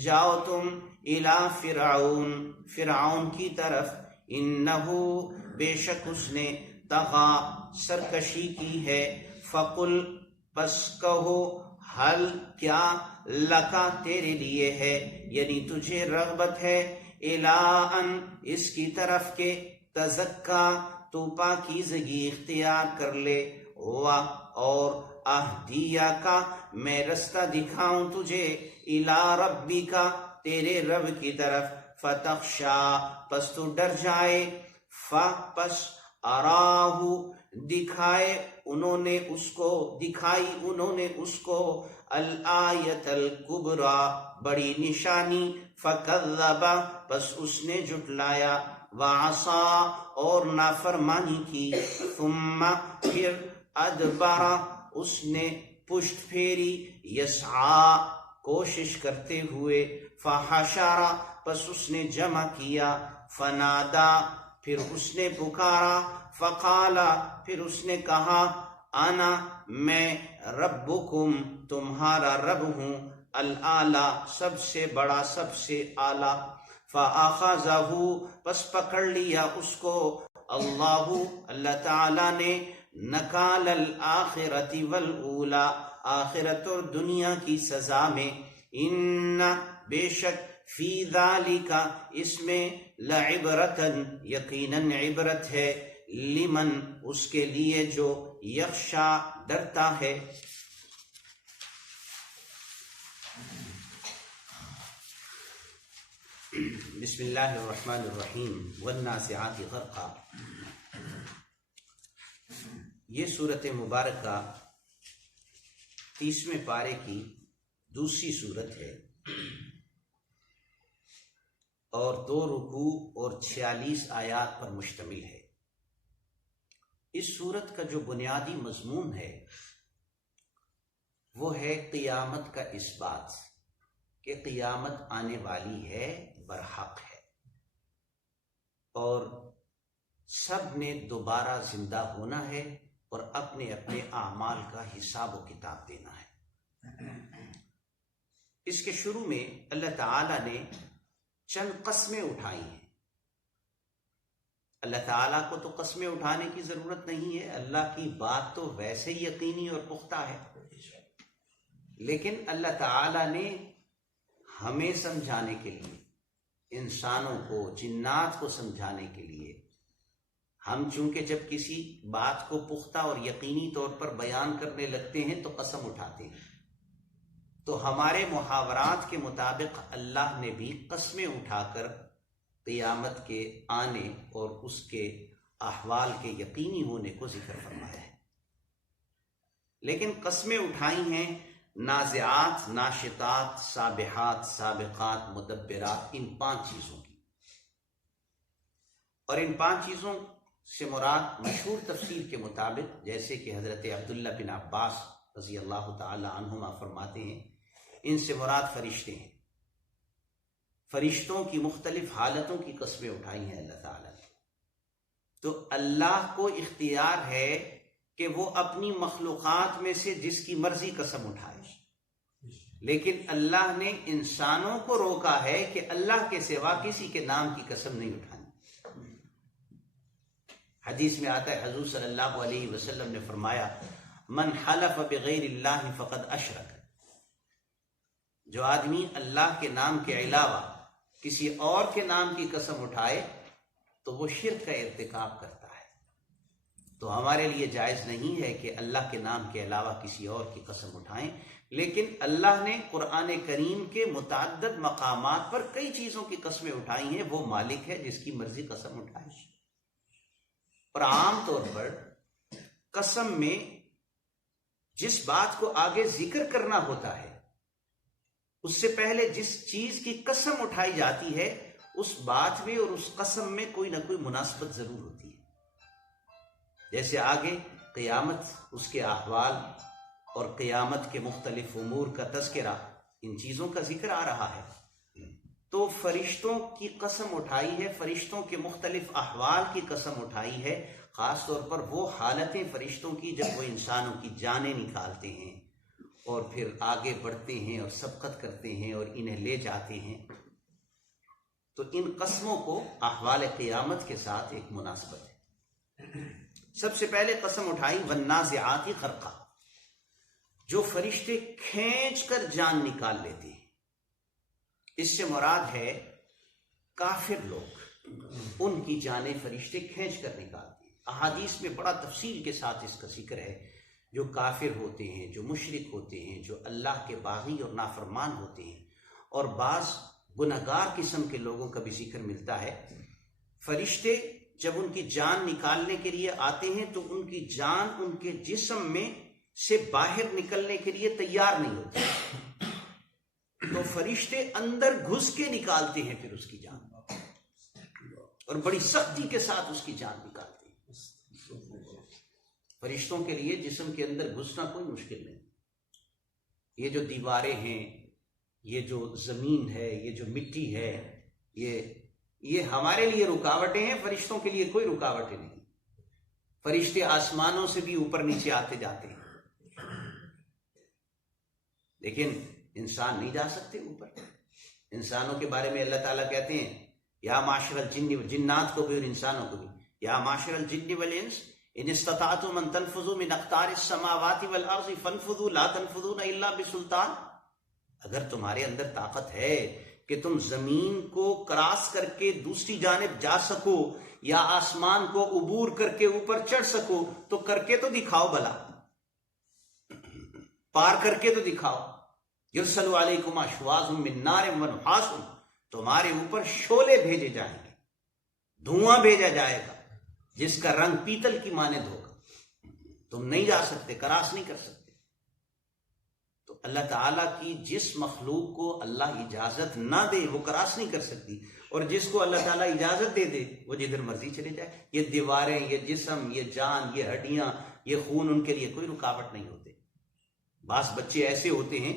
جاؤ تم، الی فرعون، فرعون کی طرف، انہو، بے شک اس نے، طغی، سرکشی کی ہے، فقل، پس کہو، حل، کیا، لکا، تیرے لیے ہے، یعنی تجھے رغبت ہے، الی ان، اس کی طرف کے، تزکا، تو پاکیزگی اختیار کر لے، اور اہدیہ کا، میں رستہ دکھاؤں تجھے، الی ربکا، تیرے رب کی طرف، فتخشا، پس تو ڈر جائے، پس اراہو، دکھائی انہوں نے اس کو الآیت الکبریٰ، بڑی نشانی، فکذب، پس اس نے جھٹلایا، وعصا، اور نافرمانی کی، ثم، پھر، ادبر، اس نے پشت پھیری، یسعا، کوشش کرتے ہوئے، فحشر، پس اس نے جمع کیا، فنادا، پھر اس نے پکارا، فقالا، پھر اس نے کہا، انا، میں، ربکم، تمہارا رب ہوں، الاعلی، سب سے بڑا، سب سے اعلی، فاخذہ، پس پکڑ لیا اس کو، اللہ تعالی نے، نکال الآخرۃ والاولی، آخرت اور دنیا کی سزا میں، ان، بے شک، فی ذالک، اس میں، لعبرتن، یقیناً عبرت ہے، لمن، اس کے لیے جو، یخشا، ڈرتا ہے۔ بسم اللہ الرحمن الرحیم، والنازعات غرقا، یہ سورت مبارکہ 30ویں پارے کی دوسری سورت ہے۔ اور 2 رکوع اور 46 آیات پر مشتمل ہے۔ اس سورت کا جو بنیادی مضمون ہے وہ ہے قیامت کا اس بات کہ قیامت آنے والی ہے، برحق ہے، اور سب نے دوبارہ زندہ ہونا ہے اور اپنے اپنے اعمال کا حساب و کتاب دینا ہے۔ اس کے شروع میں اللہ تعالیٰ نے چند قسمیں اٹھائی ہیں۔ اللہ تعالیٰ کو تو قسمیں اٹھانے کی ضرورت نہیں ہے، اللہ کی بات تو ویسے ہی یقینی اور پختہ ہے، لیکن اللہ تعالیٰ نے ہمیں سمجھانے کے لیے، انسانوں کو، جنات کو سمجھانے کے لیے، ہم چونکہ جب کسی بات کو پختہ اور یقینی طور پر بیان کرنے لگتے ہیں تو قسم اٹھاتے ہیں، تو ہمارے محاورات کے مطابق اللہ نے بھی قسمیں اٹھا کر قیامت کے آنے اور اس کے احوال کے یقینی ہونے کو ذکر فرمایا ہے۔ لیکن قسمیں اٹھائی ہیں نازعات، ناشطات، سابحات، سابقات، مدبرات، ان 5 چیزوں کی، اور ان 5 چیزوں سے مراد مشہور تفسیر کے مطابق، جیسے کہ حضرت عبداللہ بن عباس رضی اللہ تعالی عنہما فرماتے ہیں، ان سے مراد فرشتے ہیں۔ فرشتوں کی مختلف حالتوں کی قسمیں اٹھائی ہیں اللہ تعالیٰ نے۔ تو اللہ کو اختیار ہے کہ وہ اپنی مخلوقات میں سے جس کی مرضی قسم اٹھائے، لیکن اللہ نے انسانوں کو روکا ہے کہ اللہ کے سوا کسی کے نام کی قسم نہیں اٹھانی۔ حدیث میں آتا ہے، حضور صلی اللہ علیہ وسلم نے فرمایا، من حلف بغیر اللہ فقد اشرک، جو آدمی اللہ کے نام کے علاوہ کسی اور کے نام کی قسم اٹھائے تو وہ شرک کا ارتکاب کرتا ہے۔ تو ہمارے لیے جائز نہیں ہے کہ اللہ کے نام کے علاوہ کسی اور کی قسم اٹھائیں، لیکن اللہ نے قرآن کریم کے متعدد مقامات پر کئی چیزوں کی قسمیں اٹھائی ہیں، وہ مالک ہے جس کی مرضی قسم اٹھائے۔ اور عام طور پر قسم میں جس بات کو آگے ذکر کرنا ہوتا ہے اس سے پہلے جس چیز کی قسم اٹھائی جاتی ہے اس بات میں اور اس قسم میں کوئی نہ کوئی مناسبت ضرور ہوتی ہے۔ جیسے آگے قیامت، اس کے احوال اور قیامت کے مختلف امور کا تذکرہ، ان چیزوں کا ذکر آ رہا ہے، تو فرشتوں کی قسم اٹھائی ہے، فرشتوں کے مختلف احوال کی قسم اٹھائی ہے، خاص طور پر وہ حالتیں فرشتوں کی جب وہ انسانوں کی جانیں نکالتے ہیں اور پھر آگے بڑھتے ہیں اور سبقت کرتے ہیں اور انہیں لے جاتے ہیں، تو ان قسموں کو احوال قیامت کے ساتھ ایک مناسبت ہے۔ سب سے پہلے قسم اٹھائی والنازعات غرقا، جو فرشتے کھینچ کر جان نکال لیتے ہیں۔ اس سے مراد ہے کافر لوگ، ان کی جانیں فرشتے کھینچ کر نکالتے ہیں۔ احادیث میں بڑا تفصیل کے ساتھ اس کا ذکر ہے۔ جو کافر ہوتے ہیں، جو مشرک ہوتے ہیں، جو اللہ کے باغی اور نافرمان ہوتے ہیں، اور بعض گنہگار قسم کے لوگوں کا بھی ذکر ملتا ہے، فرشتے جب ان کی جان نکالنے کے لیے آتے ہیں تو ان کی جان ان کے جسم میں سے باہر نکلنے کے لیے تیار نہیں ہوتی، تو فرشتے اندر گھس کے نکالتے ہیں پھر اس کی جان، اور بڑی سختی کے ساتھ اس کی جان نکالتے ہیں۔ فرشتوں کے لیے جسم کے اندر گھسنا کوئی مشکل نہیں۔ یہ جو دیواریں ہیں، یہ جو زمین ہے، یہ جو مٹی ہے، یہ ہمارے لیے رکاوٹیں ہیں، فرشتوں کے لیے کوئی رکاوٹیں نہیں۔ فرشتے آسمانوں سے بھی اوپر نیچے آتے جاتے ہیں، لیکن انسان نہیں جا سکتے اوپر۔ انسانوں کے بارے میں اللہ تعالیٰ کہتے ہیں، یا معاشر الجن، جنات کو بھی اور انسانوں کو بھی، یا معاشر الجن والانس ان استطعتم ان تنفذوا من اقطار السماوات والارض فانفذوا لا تنفذون الا بسلطان، اگر تمہارے اندر طاقت ہے کہ تم زمین کو کراس کر کے دوسری جانب جا سکو یا آسمان کو عبور کر کے اوپر چڑھ سکو تو کر کے تو دکھاؤ، بلا پار کر کے تو دکھاؤ۔ یرسل علیکم اشواظ من نار ونحاس، تمہارے اوپر شعلے بھیجے جائیں گے، دھواں بھیجا جائے گا جس کا رنگ پیتل کی مانند ہوگا، تم نہیں جا سکتے، کراس نہیں کر سکتے۔ تو اللہ تعالیٰ کی جس مخلوق کو اللہ اجازت نہ دے وہ کراس نہیں کر سکتی، اور جس کو اللہ تعالیٰ اجازت دے دے وہ جدھر مرضی چلے جائے۔ یہ دیواریں، یہ جسم، یہ جان، یہ ہڈیاں، یہ خون ان کے لیے کوئی رکاوٹ نہیں ہوتے۔ بعض بچے ایسے ہوتے ہیں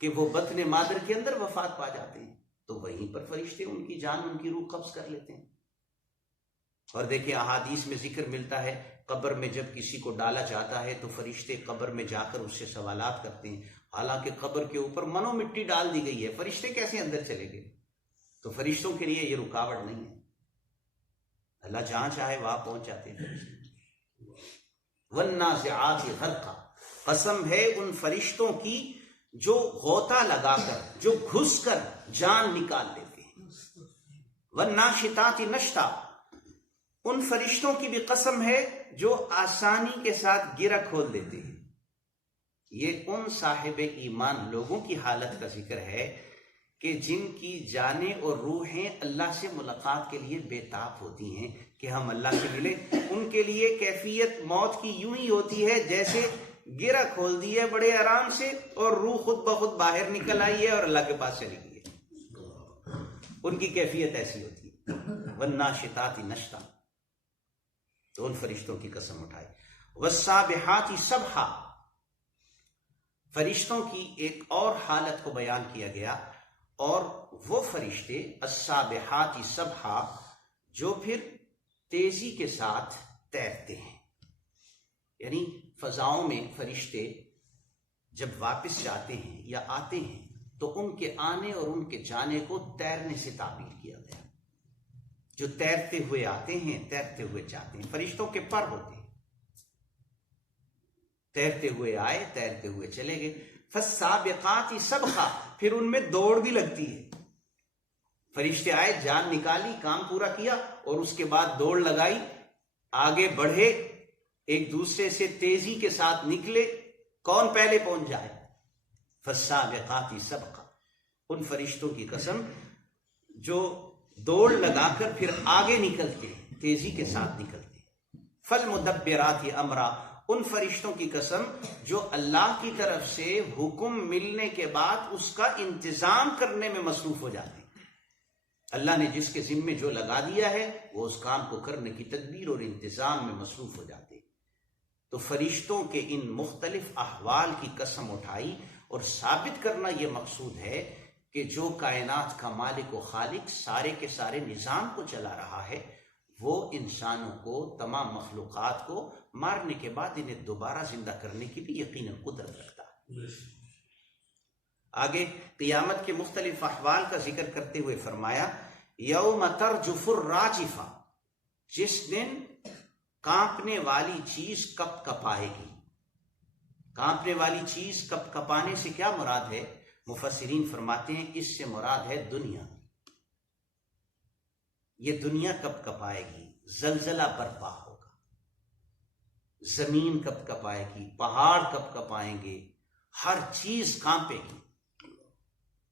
کہ وہ بطن مادر کے اندر وفات پا جاتے ہیں، تو وہیں پر فرشتے ان کی جان، ان کی روح قبض کر لیتے ہیں۔ اور دیکھیں احادیث میں ذکر ملتا ہے، قبر میں جب کسی کو ڈالا جاتا ہے تو فرشتے قبر میں جا کر اس سے سوالات کرتے ہیں، حالانکہ قبر کے اوپر منو مٹی ڈال دی گئی ہے، فرشتے کیسے اندر چلے گئے؟ تو فرشتوں کے لیے یہ رکاوٹ نہیں ہے، اللہ جہاں چاہے وہاں پہنچ جاتے ہیں فرشتے۔ والنازعات غرقا، قسم ہے ان فرشتوں کی جو غوطہ لگا کر، جو گھس کر جان نکال لیتے ہیں۔ والناشطات نشطا، ان فرشتوں کی بھی قسم ہے جو آسانی کے ساتھ گرہ کھول دیتے ہیں۔ یہ ان صاحب ایمان لوگوں کی حالت کا ذکر ہے کہ جن کی جانیں اور روحیں اللہ سے ملاقات کے لیے بے تاب ہوتی ہیں کہ ہم اللہ سے ملے۔ ان کے لیے کیفیت موت کی یوں ہی ہوتی ہے جیسے گرہ کھول دی ہے بڑے آرام سے، اور روح خود بخود باہر نکل آئی ہے اور اللہ کے پاس چلی گئی ہے۔ ان کی کیفیت ایسی ہوتی ہے۔ والناشطات نشطا، تو ان فرشتوں کی قسم اٹھائی۔ والسابحات سبحا، فرشتوں کی ایک اور حالت کو بیان کیا گیا، اور وہ فرشتے السابحات سبحا جو پھر تیزی کے ساتھ تیرتے ہیں، یعنی فضاؤں میں فرشتے جب واپس جاتے ہیں یا آتے ہیں تو ان کے آنے اور ان کے جانے کو تیرنے سے تعبیر کیا گیا۔ جو تیرتے ہوئے آتے ہیں، تیرتے ہوئے جاتے ہیں، فرشتوں کے پر ہوتے ہیں، تیرتے ہوئے آئے، تیرتے ہوئے چلے گئے۔ فالسابقات سبقا، پھر ان میں دوڑ بھی لگتی ہے۔ فرشتے آئے، جان نکالی، کام پورا کیا، اور اس کے بعد دوڑ لگائی، آگے بڑھے، ایک دوسرے سے تیزی کے ساتھ نکلے، کون پہلے پہنچ جائے۔ فالسابقات سبقا، ان فرشتوں کی قسم جو دوڑ لگا کر پھر آگے نکلتے ہیں، تیزی کے ساتھ نکلتے ہیں۔ فالمدبرات امرا، ان فرشتوں کی قسم جو اللہ کی طرف سے حکم ملنے کے بعد اس کا انتظام کرنے میں مصروف ہو جاتے ہیں۔ اللہ نے جس کے ذمے جو لگا دیا ہے وہ اس کام کو کرنے کی تدبیر اور انتظام میں مصروف ہو جاتے ہیں۔ تو فرشتوں کے ان مختلف احوال کی قسم اٹھائی، اور ثابت کرنا یہ مقصود ہے کہ جو کائنات کا مالک و خالق سارے کے سارے نظام کو چلا رہا ہے، وہ انسانوں کو، تمام مخلوقات کو مارنے کے بعد انہیں دوبارہ زندہ کرنے کی بھی یقیناً قدرت رکھتا ہے۔ آگے قیامت کے مختلف احوال کا ذکر کرتے ہوئے فرمایا، یوم ترجف الراجفہ، جس دن کانپنے والی چیز کپ کپائے گی۔ کانپنے والی چیز کپ کپانے سے کیا مراد ہے؟ مفسرین فرماتے ہیں اس سے مراد ہے دنیا۔ یہ دنیا کپ کپائے گی، زلزلہ برپا ہوگا، زمین کپ کپائے گی، پہاڑ کپ کپائیں گے، ہر چیز کانپے گی۔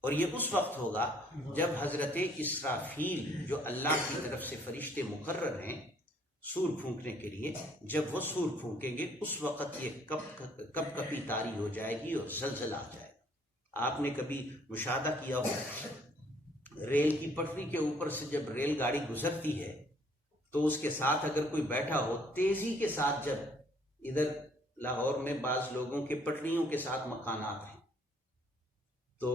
اور یہ اس وقت ہوگا جب حضرت اسرافیل جو اللہ کی طرف سے فرشتے مقرر ہیں سور پھونکنے کے لیے، جب وہ سور پھونکیں گے اس وقت یہ کپ کپی طاری ہو جائے گی اور زلزلہ آ جائے گا۔ آپ نے کبھی مشاہدہ کیا ہو، ریل کی پٹری کے اوپر سے جب ریل گاڑی گزرتی ہے تو اس کے ساتھ اگر کوئی بیٹھا ہو، تیزی کے ساتھ، جب ادھر لاہور میں بعض لوگوں کے پٹریوں کے ساتھ مکانات ہیں، تو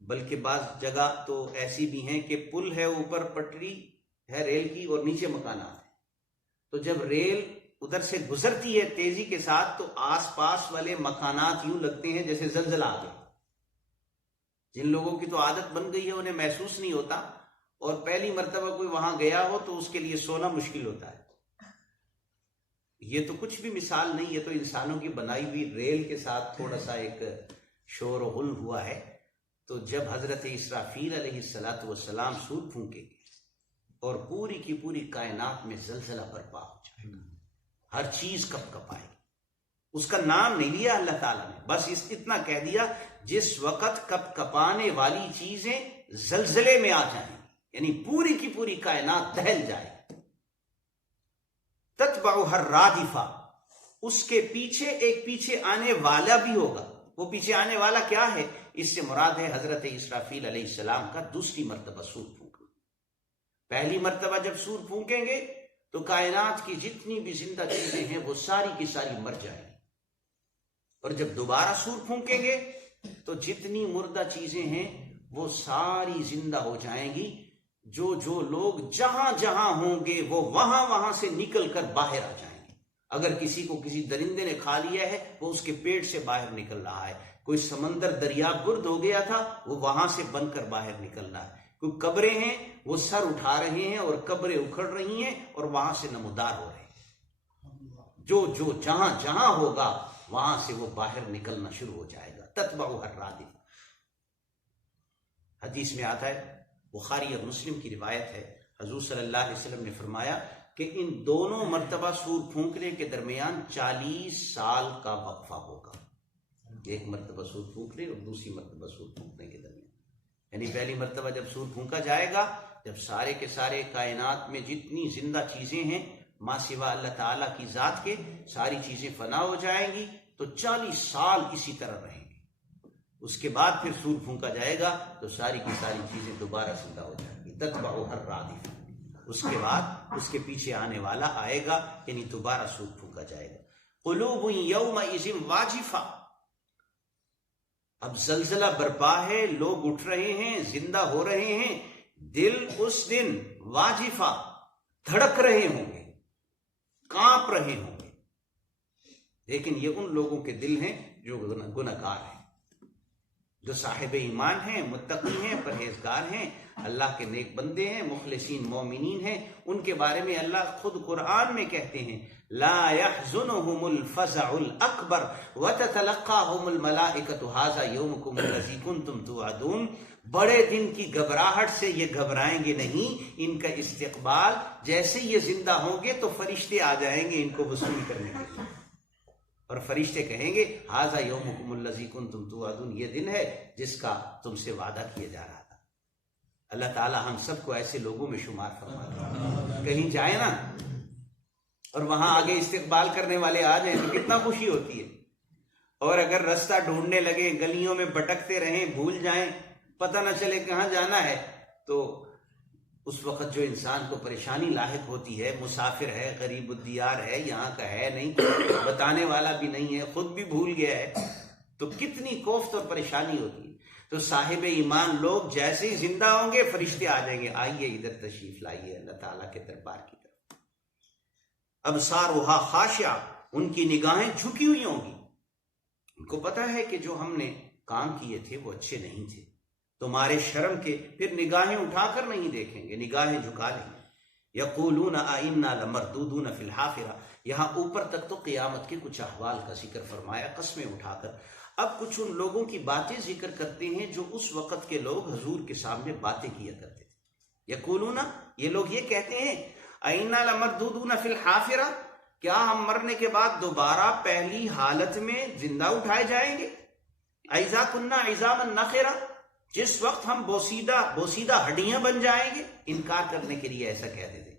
بلکہ بعض جگہ تو ایسی بھی ہیں کہ پل ہے، اوپر پٹری ہے ریل کی اور نیچے مکانات ہیں، تو جب ریل ادھر سے گزرتی ہے تیزی کے ساتھ تو آس پاس والے مکانات یوں لگتے ہیں جیسے زلزلہ آ گیا۔ جن لوگوں کی تو عادت بن گئی ہے انہیں محسوس نہیں ہوتا، اور پہلی مرتبہ کوئی وہاں گیا ہو تو اس کے لیے سونا مشکل ہوتا ہے۔ یہ تو کچھ بھی مثال نہیں، یہ تو انسانوں کی بنائی ہوئی ریل کے ساتھ تھوڑا سا ایک شور و غل ہوا ہے۔ تو جب حضرت اسرافیل علیہ السلام سور پھونکے گے اور پوری کی پوری کائنات میں زلزلہ برپا ہو جائے گا، ہر چیز کپ کپائے گی۔ اس کا نام نہیں لیا اللہ تعالیٰ نے، بس اتنا کہہ دیا جس وقت کپ کپانے والی چیزیں زلزلے میں آ جائیں، یعنی پوری کی پوری کائنات دہل جائے۔ تتبعها الرادفہ، اس کے پیچھے ایک پیچھے آنے والا بھی ہوگا، وہ پیچھے آنے والا کیا ہے؟ اس سے مراد ہے حضرت اسرافیل علیہ السلام کا دوسری مرتبہ سور پھونکنا۔ پہلی مرتبہ جب سور پھونکیں گے تو کائنات کی جتنی بھی زندہ چیزیں ہیں وہ ساری کی ساری مر جائیں گی، اور جب دوبارہ سور پھونکیں گے تو جتنی مردہ چیزیں ہیں وہ ساری زندہ ہو جائیں گی۔ جو لوگ جہاں جہاں ہوں گے وہ وہاں سے نکل کر باہر آ جائیں گے۔ اگر کسی کو کسی درندے نے کھا لیا ہے وہ اس کے پیٹ سے باہر نکل رہا ہے، کوئی سمندر دریا گرد ہو گیا تھا وہ وہاں سے بن کر باہر نکل رہا ہے، کوئی قبریں ہیں وہ سر اٹھا رہے ہیں اور قبریں اکھڑ رہی ہیں اور وہاں سے نمودار ہو رہے ہیں۔ جو جہاں جہاں ہوگا وہاں سے وہ باہر نکلنا شروع ہو جائے گا۔ تتبعها الرادف، حدیث میں آتا ہے، بخاری اور مسلم کی روایت ہے، حضور صلی اللہ علیہ وسلم نے فرمایا کہ ان دونوں مرتبہ سور پھونکنے کے درمیان 40 سال کا وقفہ ہوگا۔ ایک مرتبہ سور پھونکنے اور دوسری مرتبہ سور پھونکنے کے درمیان، یعنی پہلی مرتبہ جب سور پھونکا جائے گا، جب سارے کے سارے کائنات میں جتنی زندہ چیزیں ہیں ما سوا اللہ تعالیٰ کی ذات کے، ساری چیزیں فنا ہو جائیں گی، تو 40 سال اسی طرح رہیں گے۔ اس کے بعد پھر سور پھونکا جائے گا تو ساری کی ساری چیزیں دوبارہ زندہ ہو جائیں گی۔ تتبعها الرادف، اس کے بعد اس کے پیچھے آنے والا آئے گا، یعنی دوبارہ سور پھونکا جائے گا۔ قلوب یومئذ واجفہ، اب زلزلہ برپا ہے، لوگ اٹھ رہے ہیں، زندہ ہو رہے ہیں، دل اس دن واجفہ، دھڑک رہے ہوں گے، کانپ رہے ہوں گے، لیکن یہ ان لوگوں کے دل ہیں جو گنہگار ہیں، جو صاحب ایمان ہیں، متقی ہیں، پرہیزگار ہیں، اللہ کے نیک بندے ہیں، مخلصین مومنین ہیں۔ ان کے بارے میں اللہ خود قرآن میں کہتے ہیں لا يحزنهم الفزع الاکبر وتتلقاهم الملائکۃ ھذا یومکم الذی کنتم توعدون، بڑے دن کی گھبراہٹ سے یہ گھبرائیں گے نہیں، ان کا استقبال جیسے یہ زندہ ہوں گے تو فرشتے آ جائیں گے ان کو وصول کرنے کے لیے، اور فرشتے کہیں گے ھذا یومکم الذی کنتم توعدون، یہ دن ہے جس کا تم سے وعدہ کیا جا رہا تھا۔ اللہ تعالی ہم سب کو ایسے لوگوں میں شمار فرمائے، کہیں جائیں نا اور وہاں آگے استقبال کرنے والے آ جائیں تو کتنا خوشی ہوتی ہے، اور اگر رستہ ڈھونڈنے لگے، گلیوں میں بھٹکتے رہیں، بھول جائیں، پتہ نہ چلے کہاں جانا ہے، تو اس وقت جو انسان کو پریشانی لاحق ہوتی ہے، مسافر ہے، غریب الدیار ہے، یہاں کا ہے نہیں، بتانے والا بھی نہیں ہے، خود بھی بھول گیا ہے، تو کتنی کوفت اور پریشانی ہوتی ہے۔ تو صاحب ایمان لوگ جیسے ہی زندہ ہوں گے فرشتے آ جائیں گے، آئیے ادھر تشریف لائیے اللہ تعالیٰ کے دربار کی طرف۔ ابصارھا خاشعہ، ان کی نگاہیں جھکی ہوئی ہوں گی، ان کو پتا ہے کہ جو ہم نے کام کیے تھے وہ اچھے نہیں تھے، تمہارے شرم کے، پھر نگاہیں اٹھا کر نہیں دیکھیں گے، نگاہیں جھکا لیں گے۔ یقولون ائنا لمردودون فی الحافرہ، یہاں اوپر تک تو قیامت کے کچھ احوال کا ذکر فرمایا قسمیں اٹھا کر، اب کچھ ان لوگوں کی باتیں ذکر کرتے ہیں جو اس وقت کے لوگ حضور کے سامنے باتیں کیا کرتے تھے۔ یقولون، یہ لوگ یہ کہتے ہیں ائنا لمردودون فی الحافرہ، کیا ہم مرنے کے بعد دوبارہ پہلی حالت میں زندہ اٹھائے جائیں گے؟ اذا کننا عظاما نخرہ، جس وقت ہم بوسیدہ ہڈیاں بن جائیں گے۔ انکار کرنے کے لیے ایسا کہتے تھے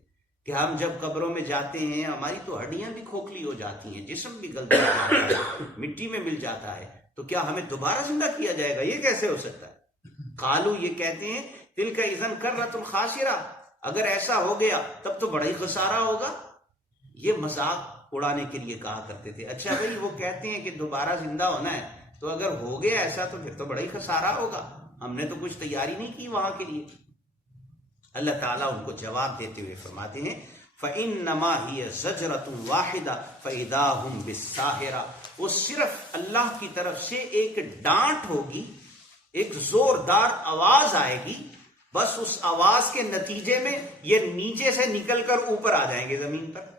کہ ہم جب قبروں میں جاتے ہیں ہماری تو ہڈیاں بھی کھوکھلی ہو جاتی ہیں، جسم بھی گل جاتا ہے، مٹی میں مل جاتا ہے، تو کیا ہمیں دوبارہ زندہ کیا جائے گا؟ یہ کیسے ہو سکتا ہے؟ قالو، یہ کہتے ہیں تلک اذا کرۃ خاسرہ، اگر ایسا ہو گیا تب تو بڑا ہی خسارہ ہوگا۔ یہ مذاق اڑانے کے لیے کہا کرتے تھے۔ اچھا بھائی، وہ کہتے ہیں کہ دوبارہ زندہ ہونا ہے، تو اگر ہو گیا ایسا تو پھر تو بڑا ہی خسارہ ہوگا، ہم نے تو کچھ تیاری نہیں کی وہاں کے لیے۔ اللہ تعالیٰ ان کو جواب دیتے ہوئے فرماتے ہیں فَإِنَّمَا هِيَ زَجْرَةٌ وَاحِدَةٌ فَإِذَا هُمْ بِالسَّاهِرَةِ، وہ صرف اللہ کی طرف سے ایک ڈانٹ ہوگی، ایک زوردار آواز آئے گی، بس اس آواز کے نتیجے میں یہ نیچے سے نکل کر اوپر آ جائیں گے، زمین پر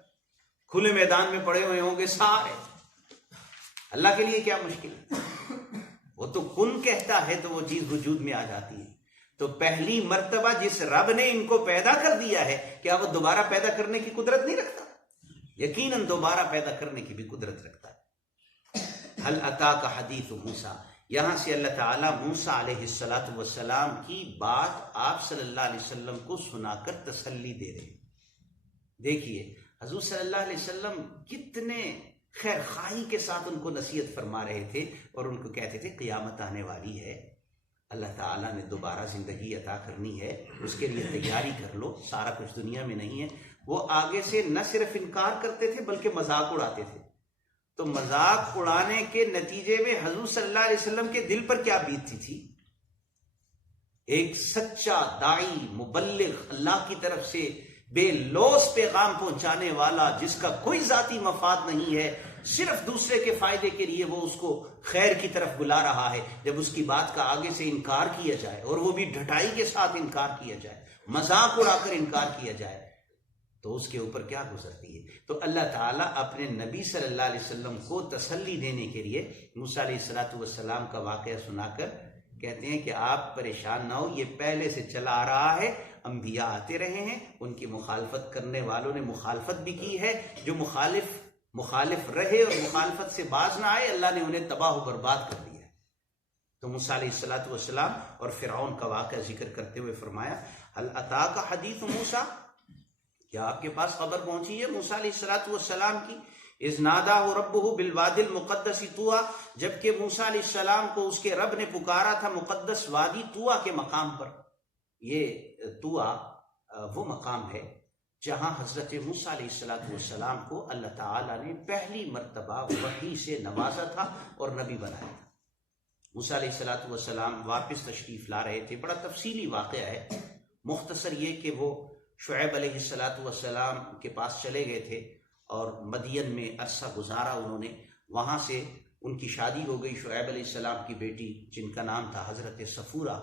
کھلے میدان میں پڑے ہوئے ہوں گے سارے۔ اللہ کے لیے کیا مشکل ہے، وہ تو کن کہتا ہے تو وہ چیز وجود میں آ جاتی ہے۔ تو پہلی مرتبہ جس رب نے ان کو پیدا کر دیا ہے، کیا وہ دوبارہ پیدا کرنے کی قدرت نہیں رکھتا؟ یقیناً دوبارہ پیدا کرنے کی بھی قدرت رکھتا ہے۔ هل اتاک حدیث موسیٰ، یہاں سے اللہ تعالیٰ موسیٰ علیہ السلام کی بات آپ صلی اللہ علیہ وسلم کو سنا کر تسلی دے رہے ہیں۔ دیکھیے حضور صلی اللہ علیہ وسلم کتنے خیر خواہی کے ساتھ ان کو نصیحت فرما رہے تھے اور ان کو کہتے تھے قیامت آنے والی ہے، اللہ تعالیٰ نے دوبارہ زندگی عطا کرنی ہے، اس کے لیے تیاری کر لو، سارا کچھ دنیا میں نہیں ہے۔ وہ آگے سے نہ صرف انکار کرتے تھے بلکہ مذاق اڑاتے تھے۔ تو مذاق اڑانے کے نتیجے میں حضور صلی اللہ علیہ وسلم کے دل پر کیا بیتتی تھی؟ ایک سچا داعی، مبلغ، اللہ کی طرف سے بے لوث پیغام پہنچانے والا، جس کا کوئی ذاتی مفاد نہیں ہے، صرف دوسرے کے فائدے کے لیے وہ اس کو خیر کی طرف بلا رہا ہے، جب اس کی بات کا آگے سے انکار کیا جائے اور وہ بھی ڈھٹائی کے ساتھ انکار کیا جائے، مذاق اڑا کر انکار کیا جائے، تو اس کے اوپر کیا گزرتی ہے۔ تو اللہ تعالیٰ اپنے نبی صلی اللہ علیہ وسلم کو تسلی دینے کے لیے موسیٰ علیہ السلام کا واقعہ سنا کر کہتے ہیں کہ آپ پریشان نہ ہو، یہ پہلے سے چلا آ رہا ہے، انبیاء آتے رہے ہیں، ان کی مخالفت کرنے والوں نے مخالفت بھی کی ہے، جو مخالف رہے اور مخالفت سے باز نہ آئے، اللہ نے انہیں تباہ و برباد کر دیا ہے۔ تو موسیٰ علیہ السلام اور فرعون کا واقعہ ذکر کرتے ہوئے فرمایا هل اتاک حدیث موسیٰ، کیا آپ کے پاس خبر پہنچی ہے موسیٰ علیہ السلام کی؟ اذ ناداہ ربہ بالوادی المقدس طویٰ، جبکہ موسیٰ علیہ السلام کو اس کے رب نے پکارا تھا مقدس وادی طویٰ کے مقام پر۔ یہ طویٰ وہ مقام ہے جہاں حضرت موسیٰ علیہ السلام کو اللہ تعالیٰ نے پہلی مرتبہ وحی سے نوازا تھا اور نبی بنایا تھا۔ موسیٰ علیہ السلام واپس تشریف لا رہے تھے، بڑا تفصیلی واقعہ ہے، مختصر یہ کہ وہ شعیب علیہ السلام کے پاس چلے گئے تھے اور مدین میں عرصہ گزارا انہوں نے، وہاں سے ان کی شادی ہو گئی شعیب علیہ السلام کی بیٹی جن کا نام تھا حضرت صفورہ۔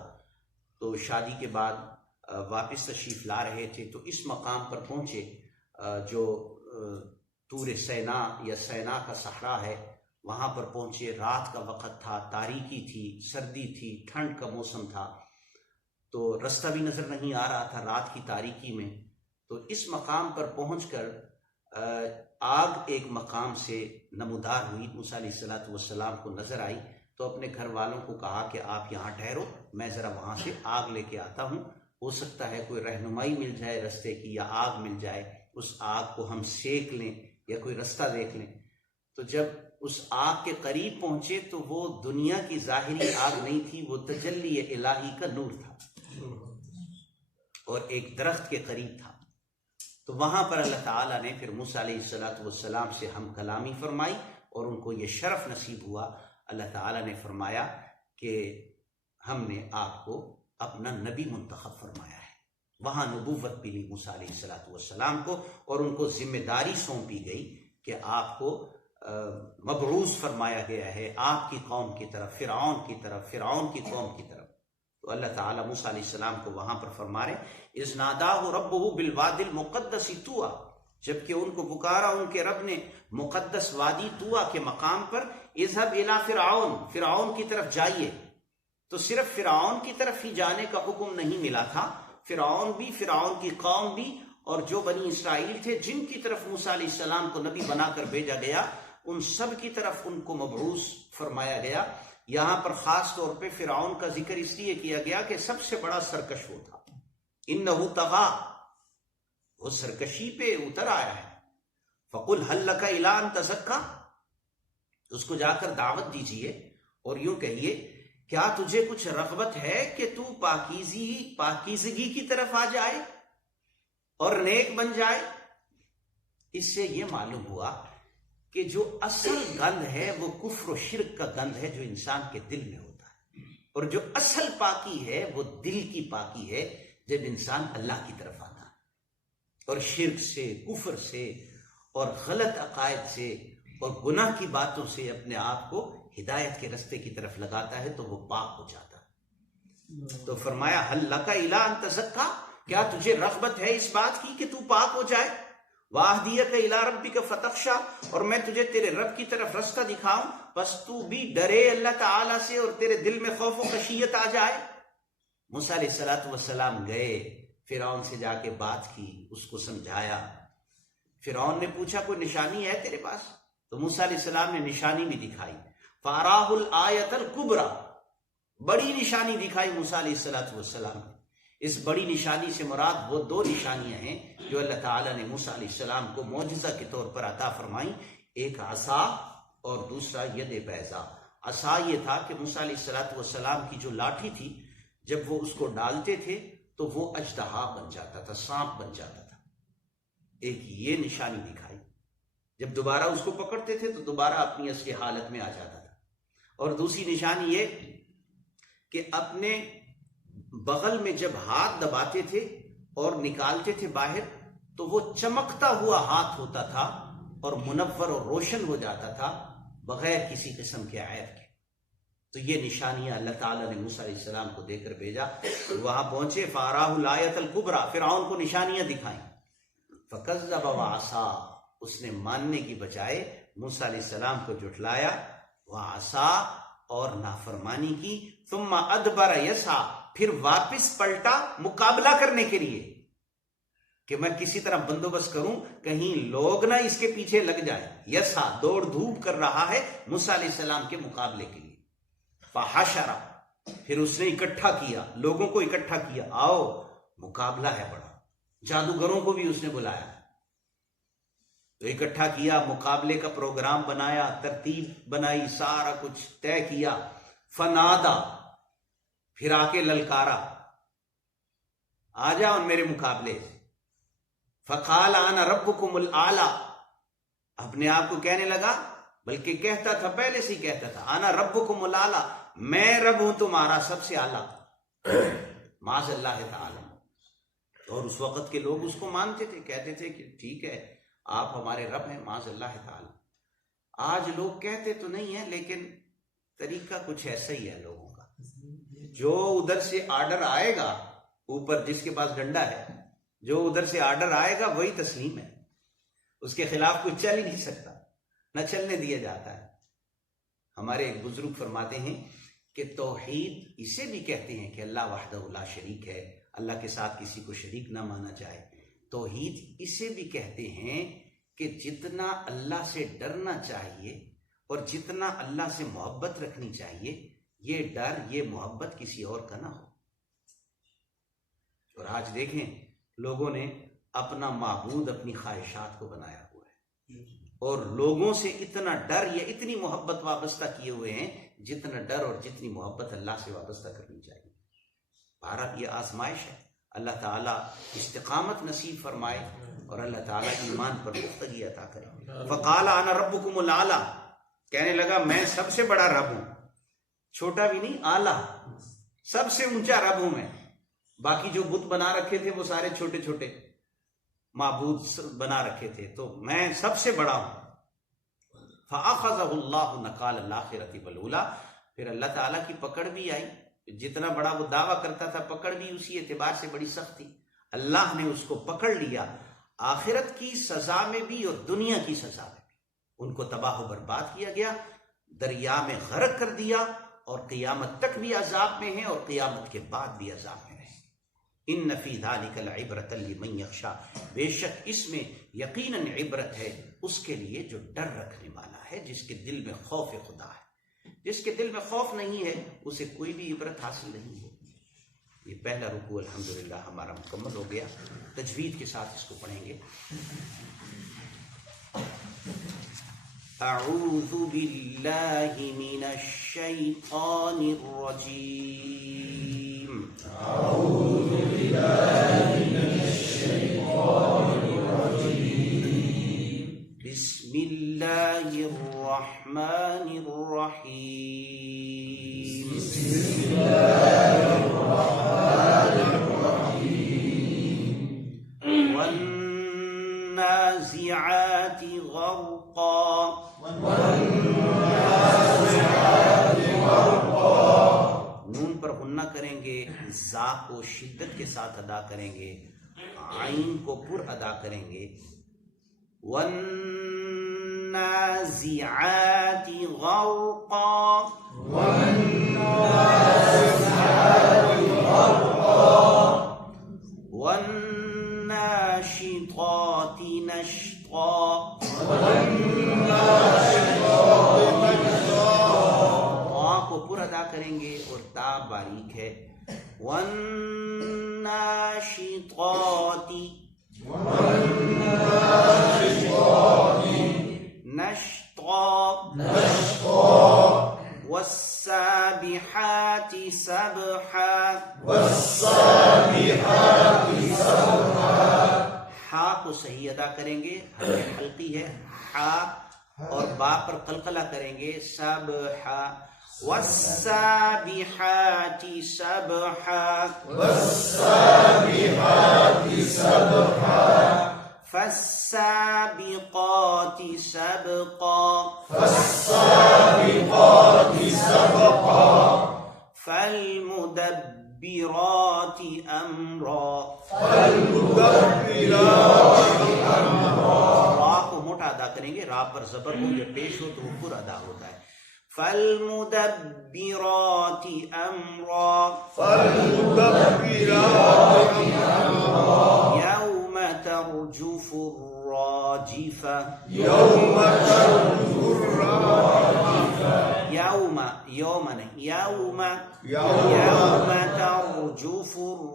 تو شادی کے بعد واپس تشریف لا رہے تھے تو اس مقام پر پہنچے جو طور سینا یا سینا کا صحرا ہے، وہاں پر پہنچے، رات کا وقت تھا، تاریکی تھی، سردی تھی، ٹھنڈ کا موسم تھا، تو رستہ بھی نظر نہیں آ رہا تھا رات کی تاریکی میں۔ تو اس مقام پر پہنچ کر آگ ایک مقام سے نمودار ہوئی، موسیٰ علیہ السلام کو نظر آئی، تو اپنے گھر والوں کو کہا کہ آپ یہاں ٹھہرو، میں ذرا وہاں سے آگ لے کے آتا ہوں، ہو سکتا ہے کوئی رہنمائی مل جائے رستے کی یا آگ مل جائے، اس آگ کو ہم سیک لیں یا کوئی رستہ دیکھ لیں۔ تو جب اس آگ کے قریب پہنچے تو وہ دنیا کی ظاہری آگ نہیں تھی، وہ تجلی الہی کا نور تھا اور ایک درخت کے قریب تھا۔ تو وہاں پر اللہ تعالیٰ نے پھر موسیٰ علیہ السلام سے ہم کلامی فرمائی اور ان کو یہ شرف نصیب ہوا۔ اللہ تعالیٰ نے فرمایا کہ ہم نے آپ کو اپنا نبی منتخب فرمایا ہے۔ وہاں نبوت بھی لی موسیٰ علیہ السلام کو اور ان کو ذمہ داری سونپی گئی کہ آپ کو مبعوث فرمایا گیا ہے آپ کی قوم کی طرف، فرعون کی طرف، فرعون کی قوم کی طرف۔ تو اللہ تعالیٰ موسیٰ علیہ السلام کو وہاں پر فرما رہے اذ ناداہ ربہ بالوادی المقدس طویٰ، جبکہ ان کو پکارا ان کے رب نے مقدس وادی طویٰ کے مقام پر، اذهب الی فرعون، فرعون کی طرف جائیے۔ تو صرف فرعون کی طرف ہی جانے کا حکم نہیں ملا تھا، فرعون بھی، فرعون کی قوم بھی، اور جو بنی اسرائیل تھے جن کی طرف موسیٰ علیہ السلام کو نبی بنا کر بھیجا گیا، ان سب کی طرف ان کو مبعوث فرمایا گیا۔ یہاں پر خاص طور پہ فرعون کا ذکر اس لیے کیا گیا کہ سب سے بڑا سرکش وہ تھا، انہ طغیٰ، وہ سرکشی پہ اتر آیا ہے۔ فقل هل لک الی ان تزکی، اس کو جا کر دعوت دیجئے اور یوں کہیے کیا تجھے کچھ رغبت ہے کہ تو پاکیزگی کی طرف آ جائے اور نیک بن جائے۔ اس سے یہ معلوم ہوا کہ جو اصل گند ہے وہ کفر و شرک کا گند ہے جو انسان کے دل میں ہوتا ہے، اور جو اصل پاکی ہے وہ دل کی پاکی ہے جب انسان اللہ کی طرف آتا ہے اور شرک سے، کفر سے اور غلط عقائد سے اور گناہ کی باتوں سے اپنے آپ کو ہدایت کے رستے کی طرف لگاتا ہے تو وہ پاک ہو جاتا ہے۔ تو فرمایا هل لک الی ان تزکی، کیا تجھے رغبت ہے اس بات کی کہ تو پاک ہو جائے، واہدیک الی ربک فتخشی، اور میں تجھے تیرے رب کی طرف رستہ دکھاؤں بس تو بھی ڈرے اللہ تعالیٰ سے اور تیرے دل میں خوف و خشیت آ جائے۔ موسیٰ علیہ السلام گئے، فرعون سے جا کے بات کی، اس کو سمجھایا۔ فرعون نے پوچھا کوئی نشانی ہے تیرے پاس؟ تو موسیٰ علیہ السلام نے نشانی بھی دکھائی، فَأَرَاهُ الْآيَةَ الْكُبْرَى، بڑی نشانی دکھائی موسیٰ علیہ السلام نے۔ اس بڑی نشانی سے مراد وہ دو نشانیاں ہیں جو اللہ تعالیٰ نے موسیٰ علیہ السلام کو معجزہ کے طور پر عطا فرمائیں۔ ایک عصا اور دوسرا ید بیضا۔ عصا یہ تھا کہ موسیٰ علیہ السلام کی جو لاٹھی تھی، جب وہ اس کو ڈالتے تھے تو وہ اژدہا بن جاتا تھا، سانپ بن جاتا تھا۔ ایک یہ نشانی دکھائی، جب دوبارہ اس کو پکڑتے تھے تو دوبارہ اپنی اصلی حالت میں آ جاتا تھا۔ اور دوسری نشانی یہ کہ اپنے بغل میں جب ہاتھ دباتے تھے اور نکالتے تھے باہر تو وہ چمکتا ہوا ہاتھ ہوتا تھا اور منور اور روشن ہو جاتا تھا بغیر کسی قسم کے عیب کے۔ تو یہ نشانیاں اللہ تعالیٰ نے موسیٰ علیہ السلام کو دے کر بھیجا۔ وہاں پہنچے فَأَرَاهُ الْآيَةَ الْكُبْرَى، فرعون کو نشانیاں دکھائیں۔ فَكَذَّبَ وَعَصَىٰ، اس نے ماننے کی بجائے موسیٰ علیہ السلام کو جھٹلایا، وَعَصَىٰ، اور نافرمانی کی، ثُمَّ أَدْبَرَ يَسْعَىٰ، پھر واپس پلٹا مقابلہ کرنے کے لیے کہ میں کسی طرح بندوبست کروں کہیں لوگ نہ اس کے پیچھے لگ جائیں۔ یسا، دوڑ دھوپ کر رہا ہے موسیٰ علیہ السلام کے مقابلے کے لیے۔ فحشر، پھر اس نے اکٹھا کیا، لوگوں کو اکٹھا کیا، آؤ مقابلہ ہے بڑا۔ جادوگروں کو بھی اس نے بلایا تو اکٹھا کیا، مقابلے کا پروگرام بنایا، ترتیب بنائی، سارا کچھ طے کیا۔ فنادا، پھر آ کے للکارا، آ جاؤ میرے مقابلے۔ فقال انا ربکم الاعلی، اپنے آپ کو کہنے لگا، بلکہ کہتا تھا، پہلے سے ہی کہتا تھا، انا ربکم الاعلی، میں رب ہوں تمہارا سب سے اعلیٰ، معاذ اللہ تعالی۔ اور اس وقت کے لوگ اس کو مانتے تھے، کہتے تھے کہ ٹھیک ہے آپ ہمارے رب ہیں، معاذ اللہ تعالی۔ آج لوگ کہتے تو نہیں ہیں لیکن طریقہ کچھ ایسا ہی ہے لوگوں کا، جو ادھر سے آرڈر آئے گا، اوپر جس کے پاس ڈنڈا ہے، جو ادھر سے آرڈر آئے گا وہی تسلیم ہے، اس کے خلاف کوئی چل ہی نہیں سکتا، نہ چلنے دیا جاتا ہے۔ ہمارے ایک بزرگ فرماتے ہیں کہ توحید اسے بھی کہتے ہیں کہ اللہ وحدہ لا شریک ہے، اللہ کے ساتھ کسی کو شریک نہ مانا جائے۔ توحید اسے بھی کہتے ہیں کہ جتنا اللہ سے ڈرنا چاہیے اور جتنا اللہ سے محبت رکھنی چاہیے، یہ ڈر، یہ محبت کسی اور کا نہ ہو۔ اور آج دیکھیں لوگوں نے اپنا معبود اپنی خواہشات کو بنایا ہوا ہے، اور لوگوں سے اتنا ڈر یا اتنی محبت وابستہ کیے ہوئے ہیں جتنا ڈر اور جتنی محبت اللہ سے وابستہ کرنی چاہیے۔ بہرحال یہ آزمائش ہے، اللہ تعالیٰ استقامت نصیب فرمائے اور اللہ تعالیٰ ایمان پر پختگی عطا کرے۔ فقال انا ربکم الاعلی، کہنے لگا میں سب سے بڑا رب ہوں، چھوٹا بھی نہیں، اعلیٰ، سب سے اونچا رب ہوں میں۔ باقی جو بت بنا رکھے تھے وہ سارے چھوٹے چھوٹے معبود بنا رکھے تھے، تو میں سب سے بڑا ہوں۔ فَأَخَذَهُ اللَّهُ نَكَالَ الْآخِرَةِ وَالْأُولَىٰ، پھر اللہ تعالیٰ کی پکڑ بھی آئی، جتنا بڑا وہ دعویٰ کرتا تھا پکڑ بھی اسی اعتبار سے بڑی سخت تھی، اللہ نے اس کو پکڑ لیا، آخرت کی سزا میں بھی اور دنیا کی سزا میں بھی۔ ان کو تباہ و برباد کیا گیا، دریا میں غرق کر دیا، اور قیامت تک بھی عذاب میں ہیں اور قیامت کے بعد بھی عذاب میں رہے۔ ان فی ذلک لعبرۃ لمن یخشی، بے شک اس میں یقیناً عبرت ہے اس کے لیے جو ڈر رکھنے والا ہے، جس کے دل میں خوف خدا ہے۔ جس کے دل میں خوف نہیں ہے اسے کوئی بھی عبرت حاصل نہیں ہوگی۔ یہ پہلا رکوع الحمدللہ ہمارا مکمل ہو گیا، تجوید کے ساتھ اس کو پڑھیں گے۔ اعوذ باللہ من الشیطان الرجیم، اعوذ باللہ من الشیطان الرجیم، بسم اللہ الرحمن الرحیم، بسم اللہ الرحمن الرحیم، والنازعات غرقا، والنازعات غرقا، نون پر غنہ کریں گے، زا کو شدت کے ساتھ ادا کریں گے، عین کو پر ادا کریں گے۔ والنازعات غرقا، والنازعات غرقا، والناشطات نشطا، تا کو پر ادا کریں گے اور تا باریک ہے۔ والناشطات، نشطا، والسابحات سبحا ہا کو صحیح ادا کریں گے، حلقی ہے ہا، اور با پر قلقلہ کریں گے سبحا والسابحات سبحا فالسابقات سبقا فالمدبرات امرا را کو موٹا ادا کریں گے، را پر زبر ہو یا پیش ہو تو وہ پورا ادا ہوتا ہے. فالمدبرات امرا یوم ترجف الراجفة یوم ترجف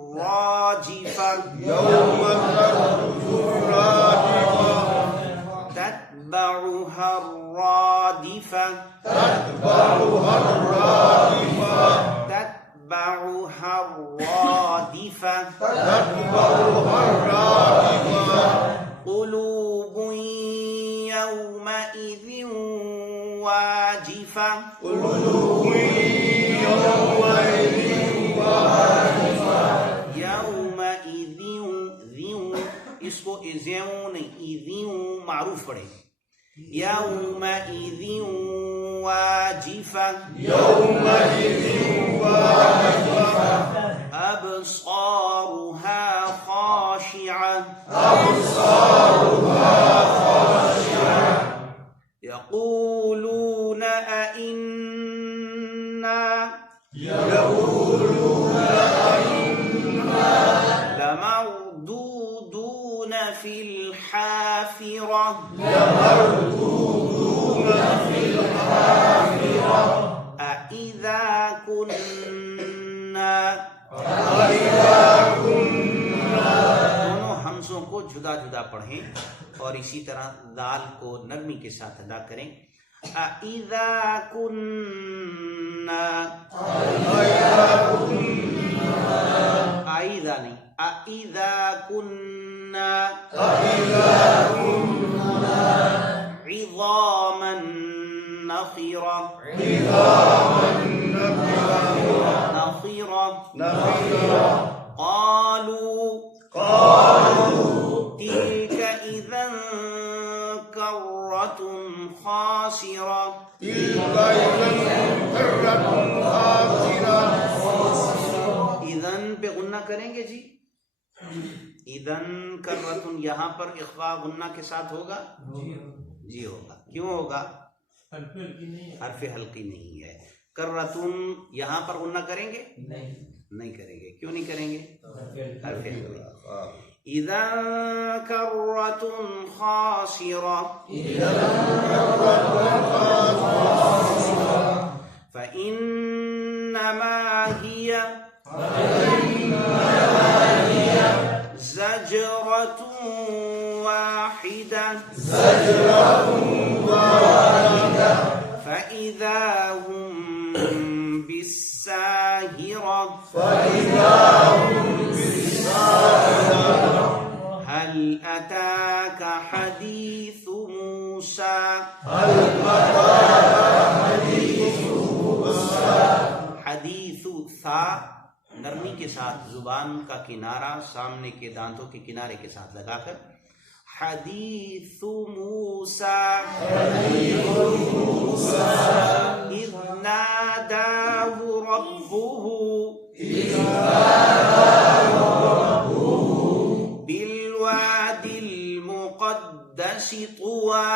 الراجفة تتبعها الرادفة قلوب يومئذ واجفة يومئذ اس کو ازیوں نہیں ایذیوں معروف پڑھیں گے. يومئذ واجفة أبصارها خاشعة يقولون أئنا لمردودون في الحافرة أإذا كنا دونوں حمزوں کو جدا جدا پڑھیں اور اسی طرح دال کو نرمی کے ساتھ ادا کریں. أإذا كنا أإذا نہیں أإذا كنا عظاما نخرة قالوا تلك إذا كرة خاسرة اذن پہ غنہ کریں گے جی. اذن کرتن یہاں پر اخفاء غنہ کے ساتھ ہوگا جی ہوگا. کیوں ہوگا؟ حرف حلقی نہیں ہے. کرتن یہاں پر غنہ کریں گے نہیں کریں گے. کیوں نہیں کریں گے؟ حرف حلقی. اذا کرتن خاسرة فإنما هي زجرة واحدة فإذا هم بالساهرة هل أتاك حديث موسى حدیث تھا نرمی کے ساتھ زبان کا کنارہ سامنے کے دانتوں کے کنارے کے ساتھ لگا کر حدیث موسیٰ اذ ناداہ ربہ بالواد المقدس طوى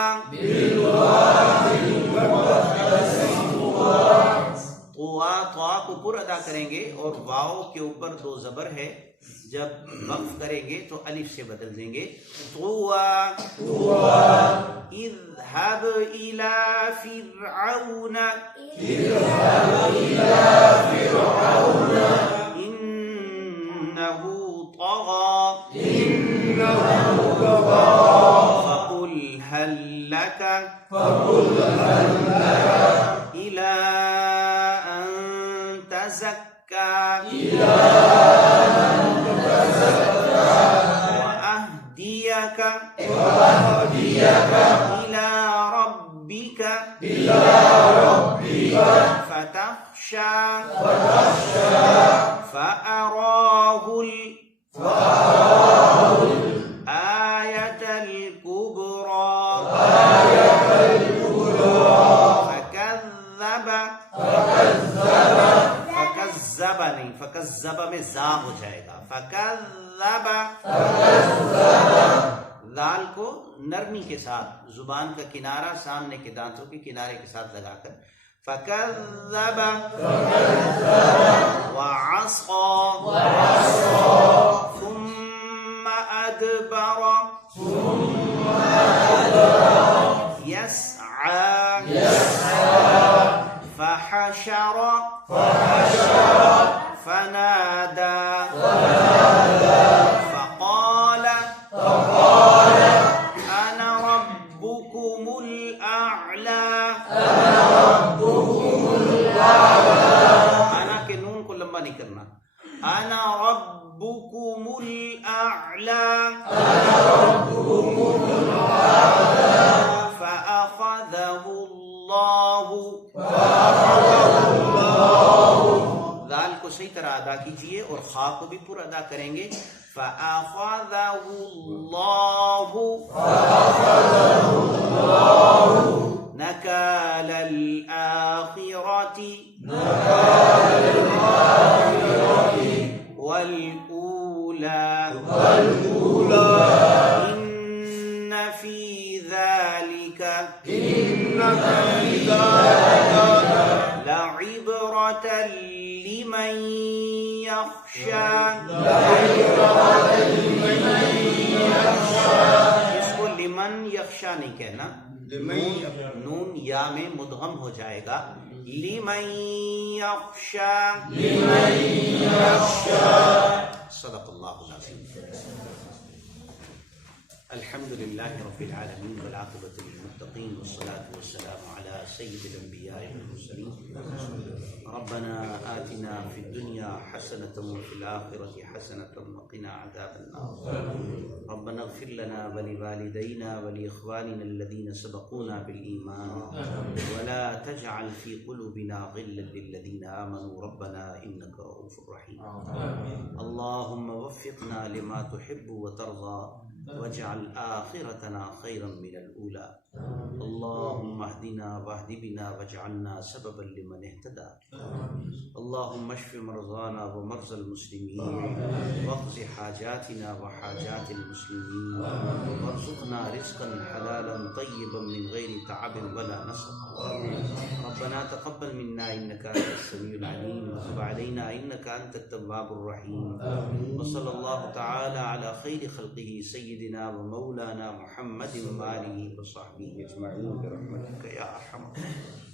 طوا کو پر ادا کریں گے اور واو کے اوپر دو زبر ہے. جب وقف کریں گے تو الف سے بدل دیں گے. طوا اذهب الى فرعون انه طغى فقل هل لك تزكى وأهديك إلى ربك فتخشى فأراه الآية الكبرى فكذب میں زا ہو جائے گا. فكذب ذال کو نرمی کے ساتھ زبان کا کنارہ سامنے کے دانتوں کے کنارے کے ساتھ لگا کر فكذب وعصى ثم أدبر يسعى فحشر فنادى فقال أنا ربكم الأعلى. أنا کے نون کو لمبا نہیں کرنا. أنا ربكم الأعلى فأخذه الله. ذال کو صحیح طرح ادا کیجئے اور خا کو بھی پورا ادا کریں گے. فأخذه الله نكال الآخرة والأولى إن في ذلك لعبرة لمن يخشى. اس کو لمن یخشا نہیں کہنا, نون یا میں مدغم ہو جائے گا. لمن یخشا. صدق اللہ العظیم. الحمد لله رب العالمين والعاقبة للمتقين والصلاة والسلام على سيد الأنبياء والمرسلين. ربنا آتنا في الدنيا حسنة وفي الآخرة حسنة وقنا عذاب النار. ربنا اغفر لنا ولوالدينا ولإخواننا الذين سبقونا بالإيمان ولا تجعل في قلوبنا غلا للذين آمنوا ربنا إنك رؤوف رحيم. اللهم وفقنا لما تحب وترضى واجعل آخرتنا خيرا من الأولى. اللهم اهدنا واهد بنا واجعلنا سببا لمن اهتدى. اللهم اشف مرضانا ومرضى المسلمين واقض حاجاتنا وحاجات المسلمين وارزقنا رزقا حلالا طيبا من غير تعب ولا نصب. ربنا تقبل منا إنك أنت السميع العليم وتب علينا إنك أنت التواب الرحيم. وصلى الله تعالى على خير خلقه سيدنا ومولانا محمد وآله وصحبه أجمعين برحمتك يا أرحم الراحمين.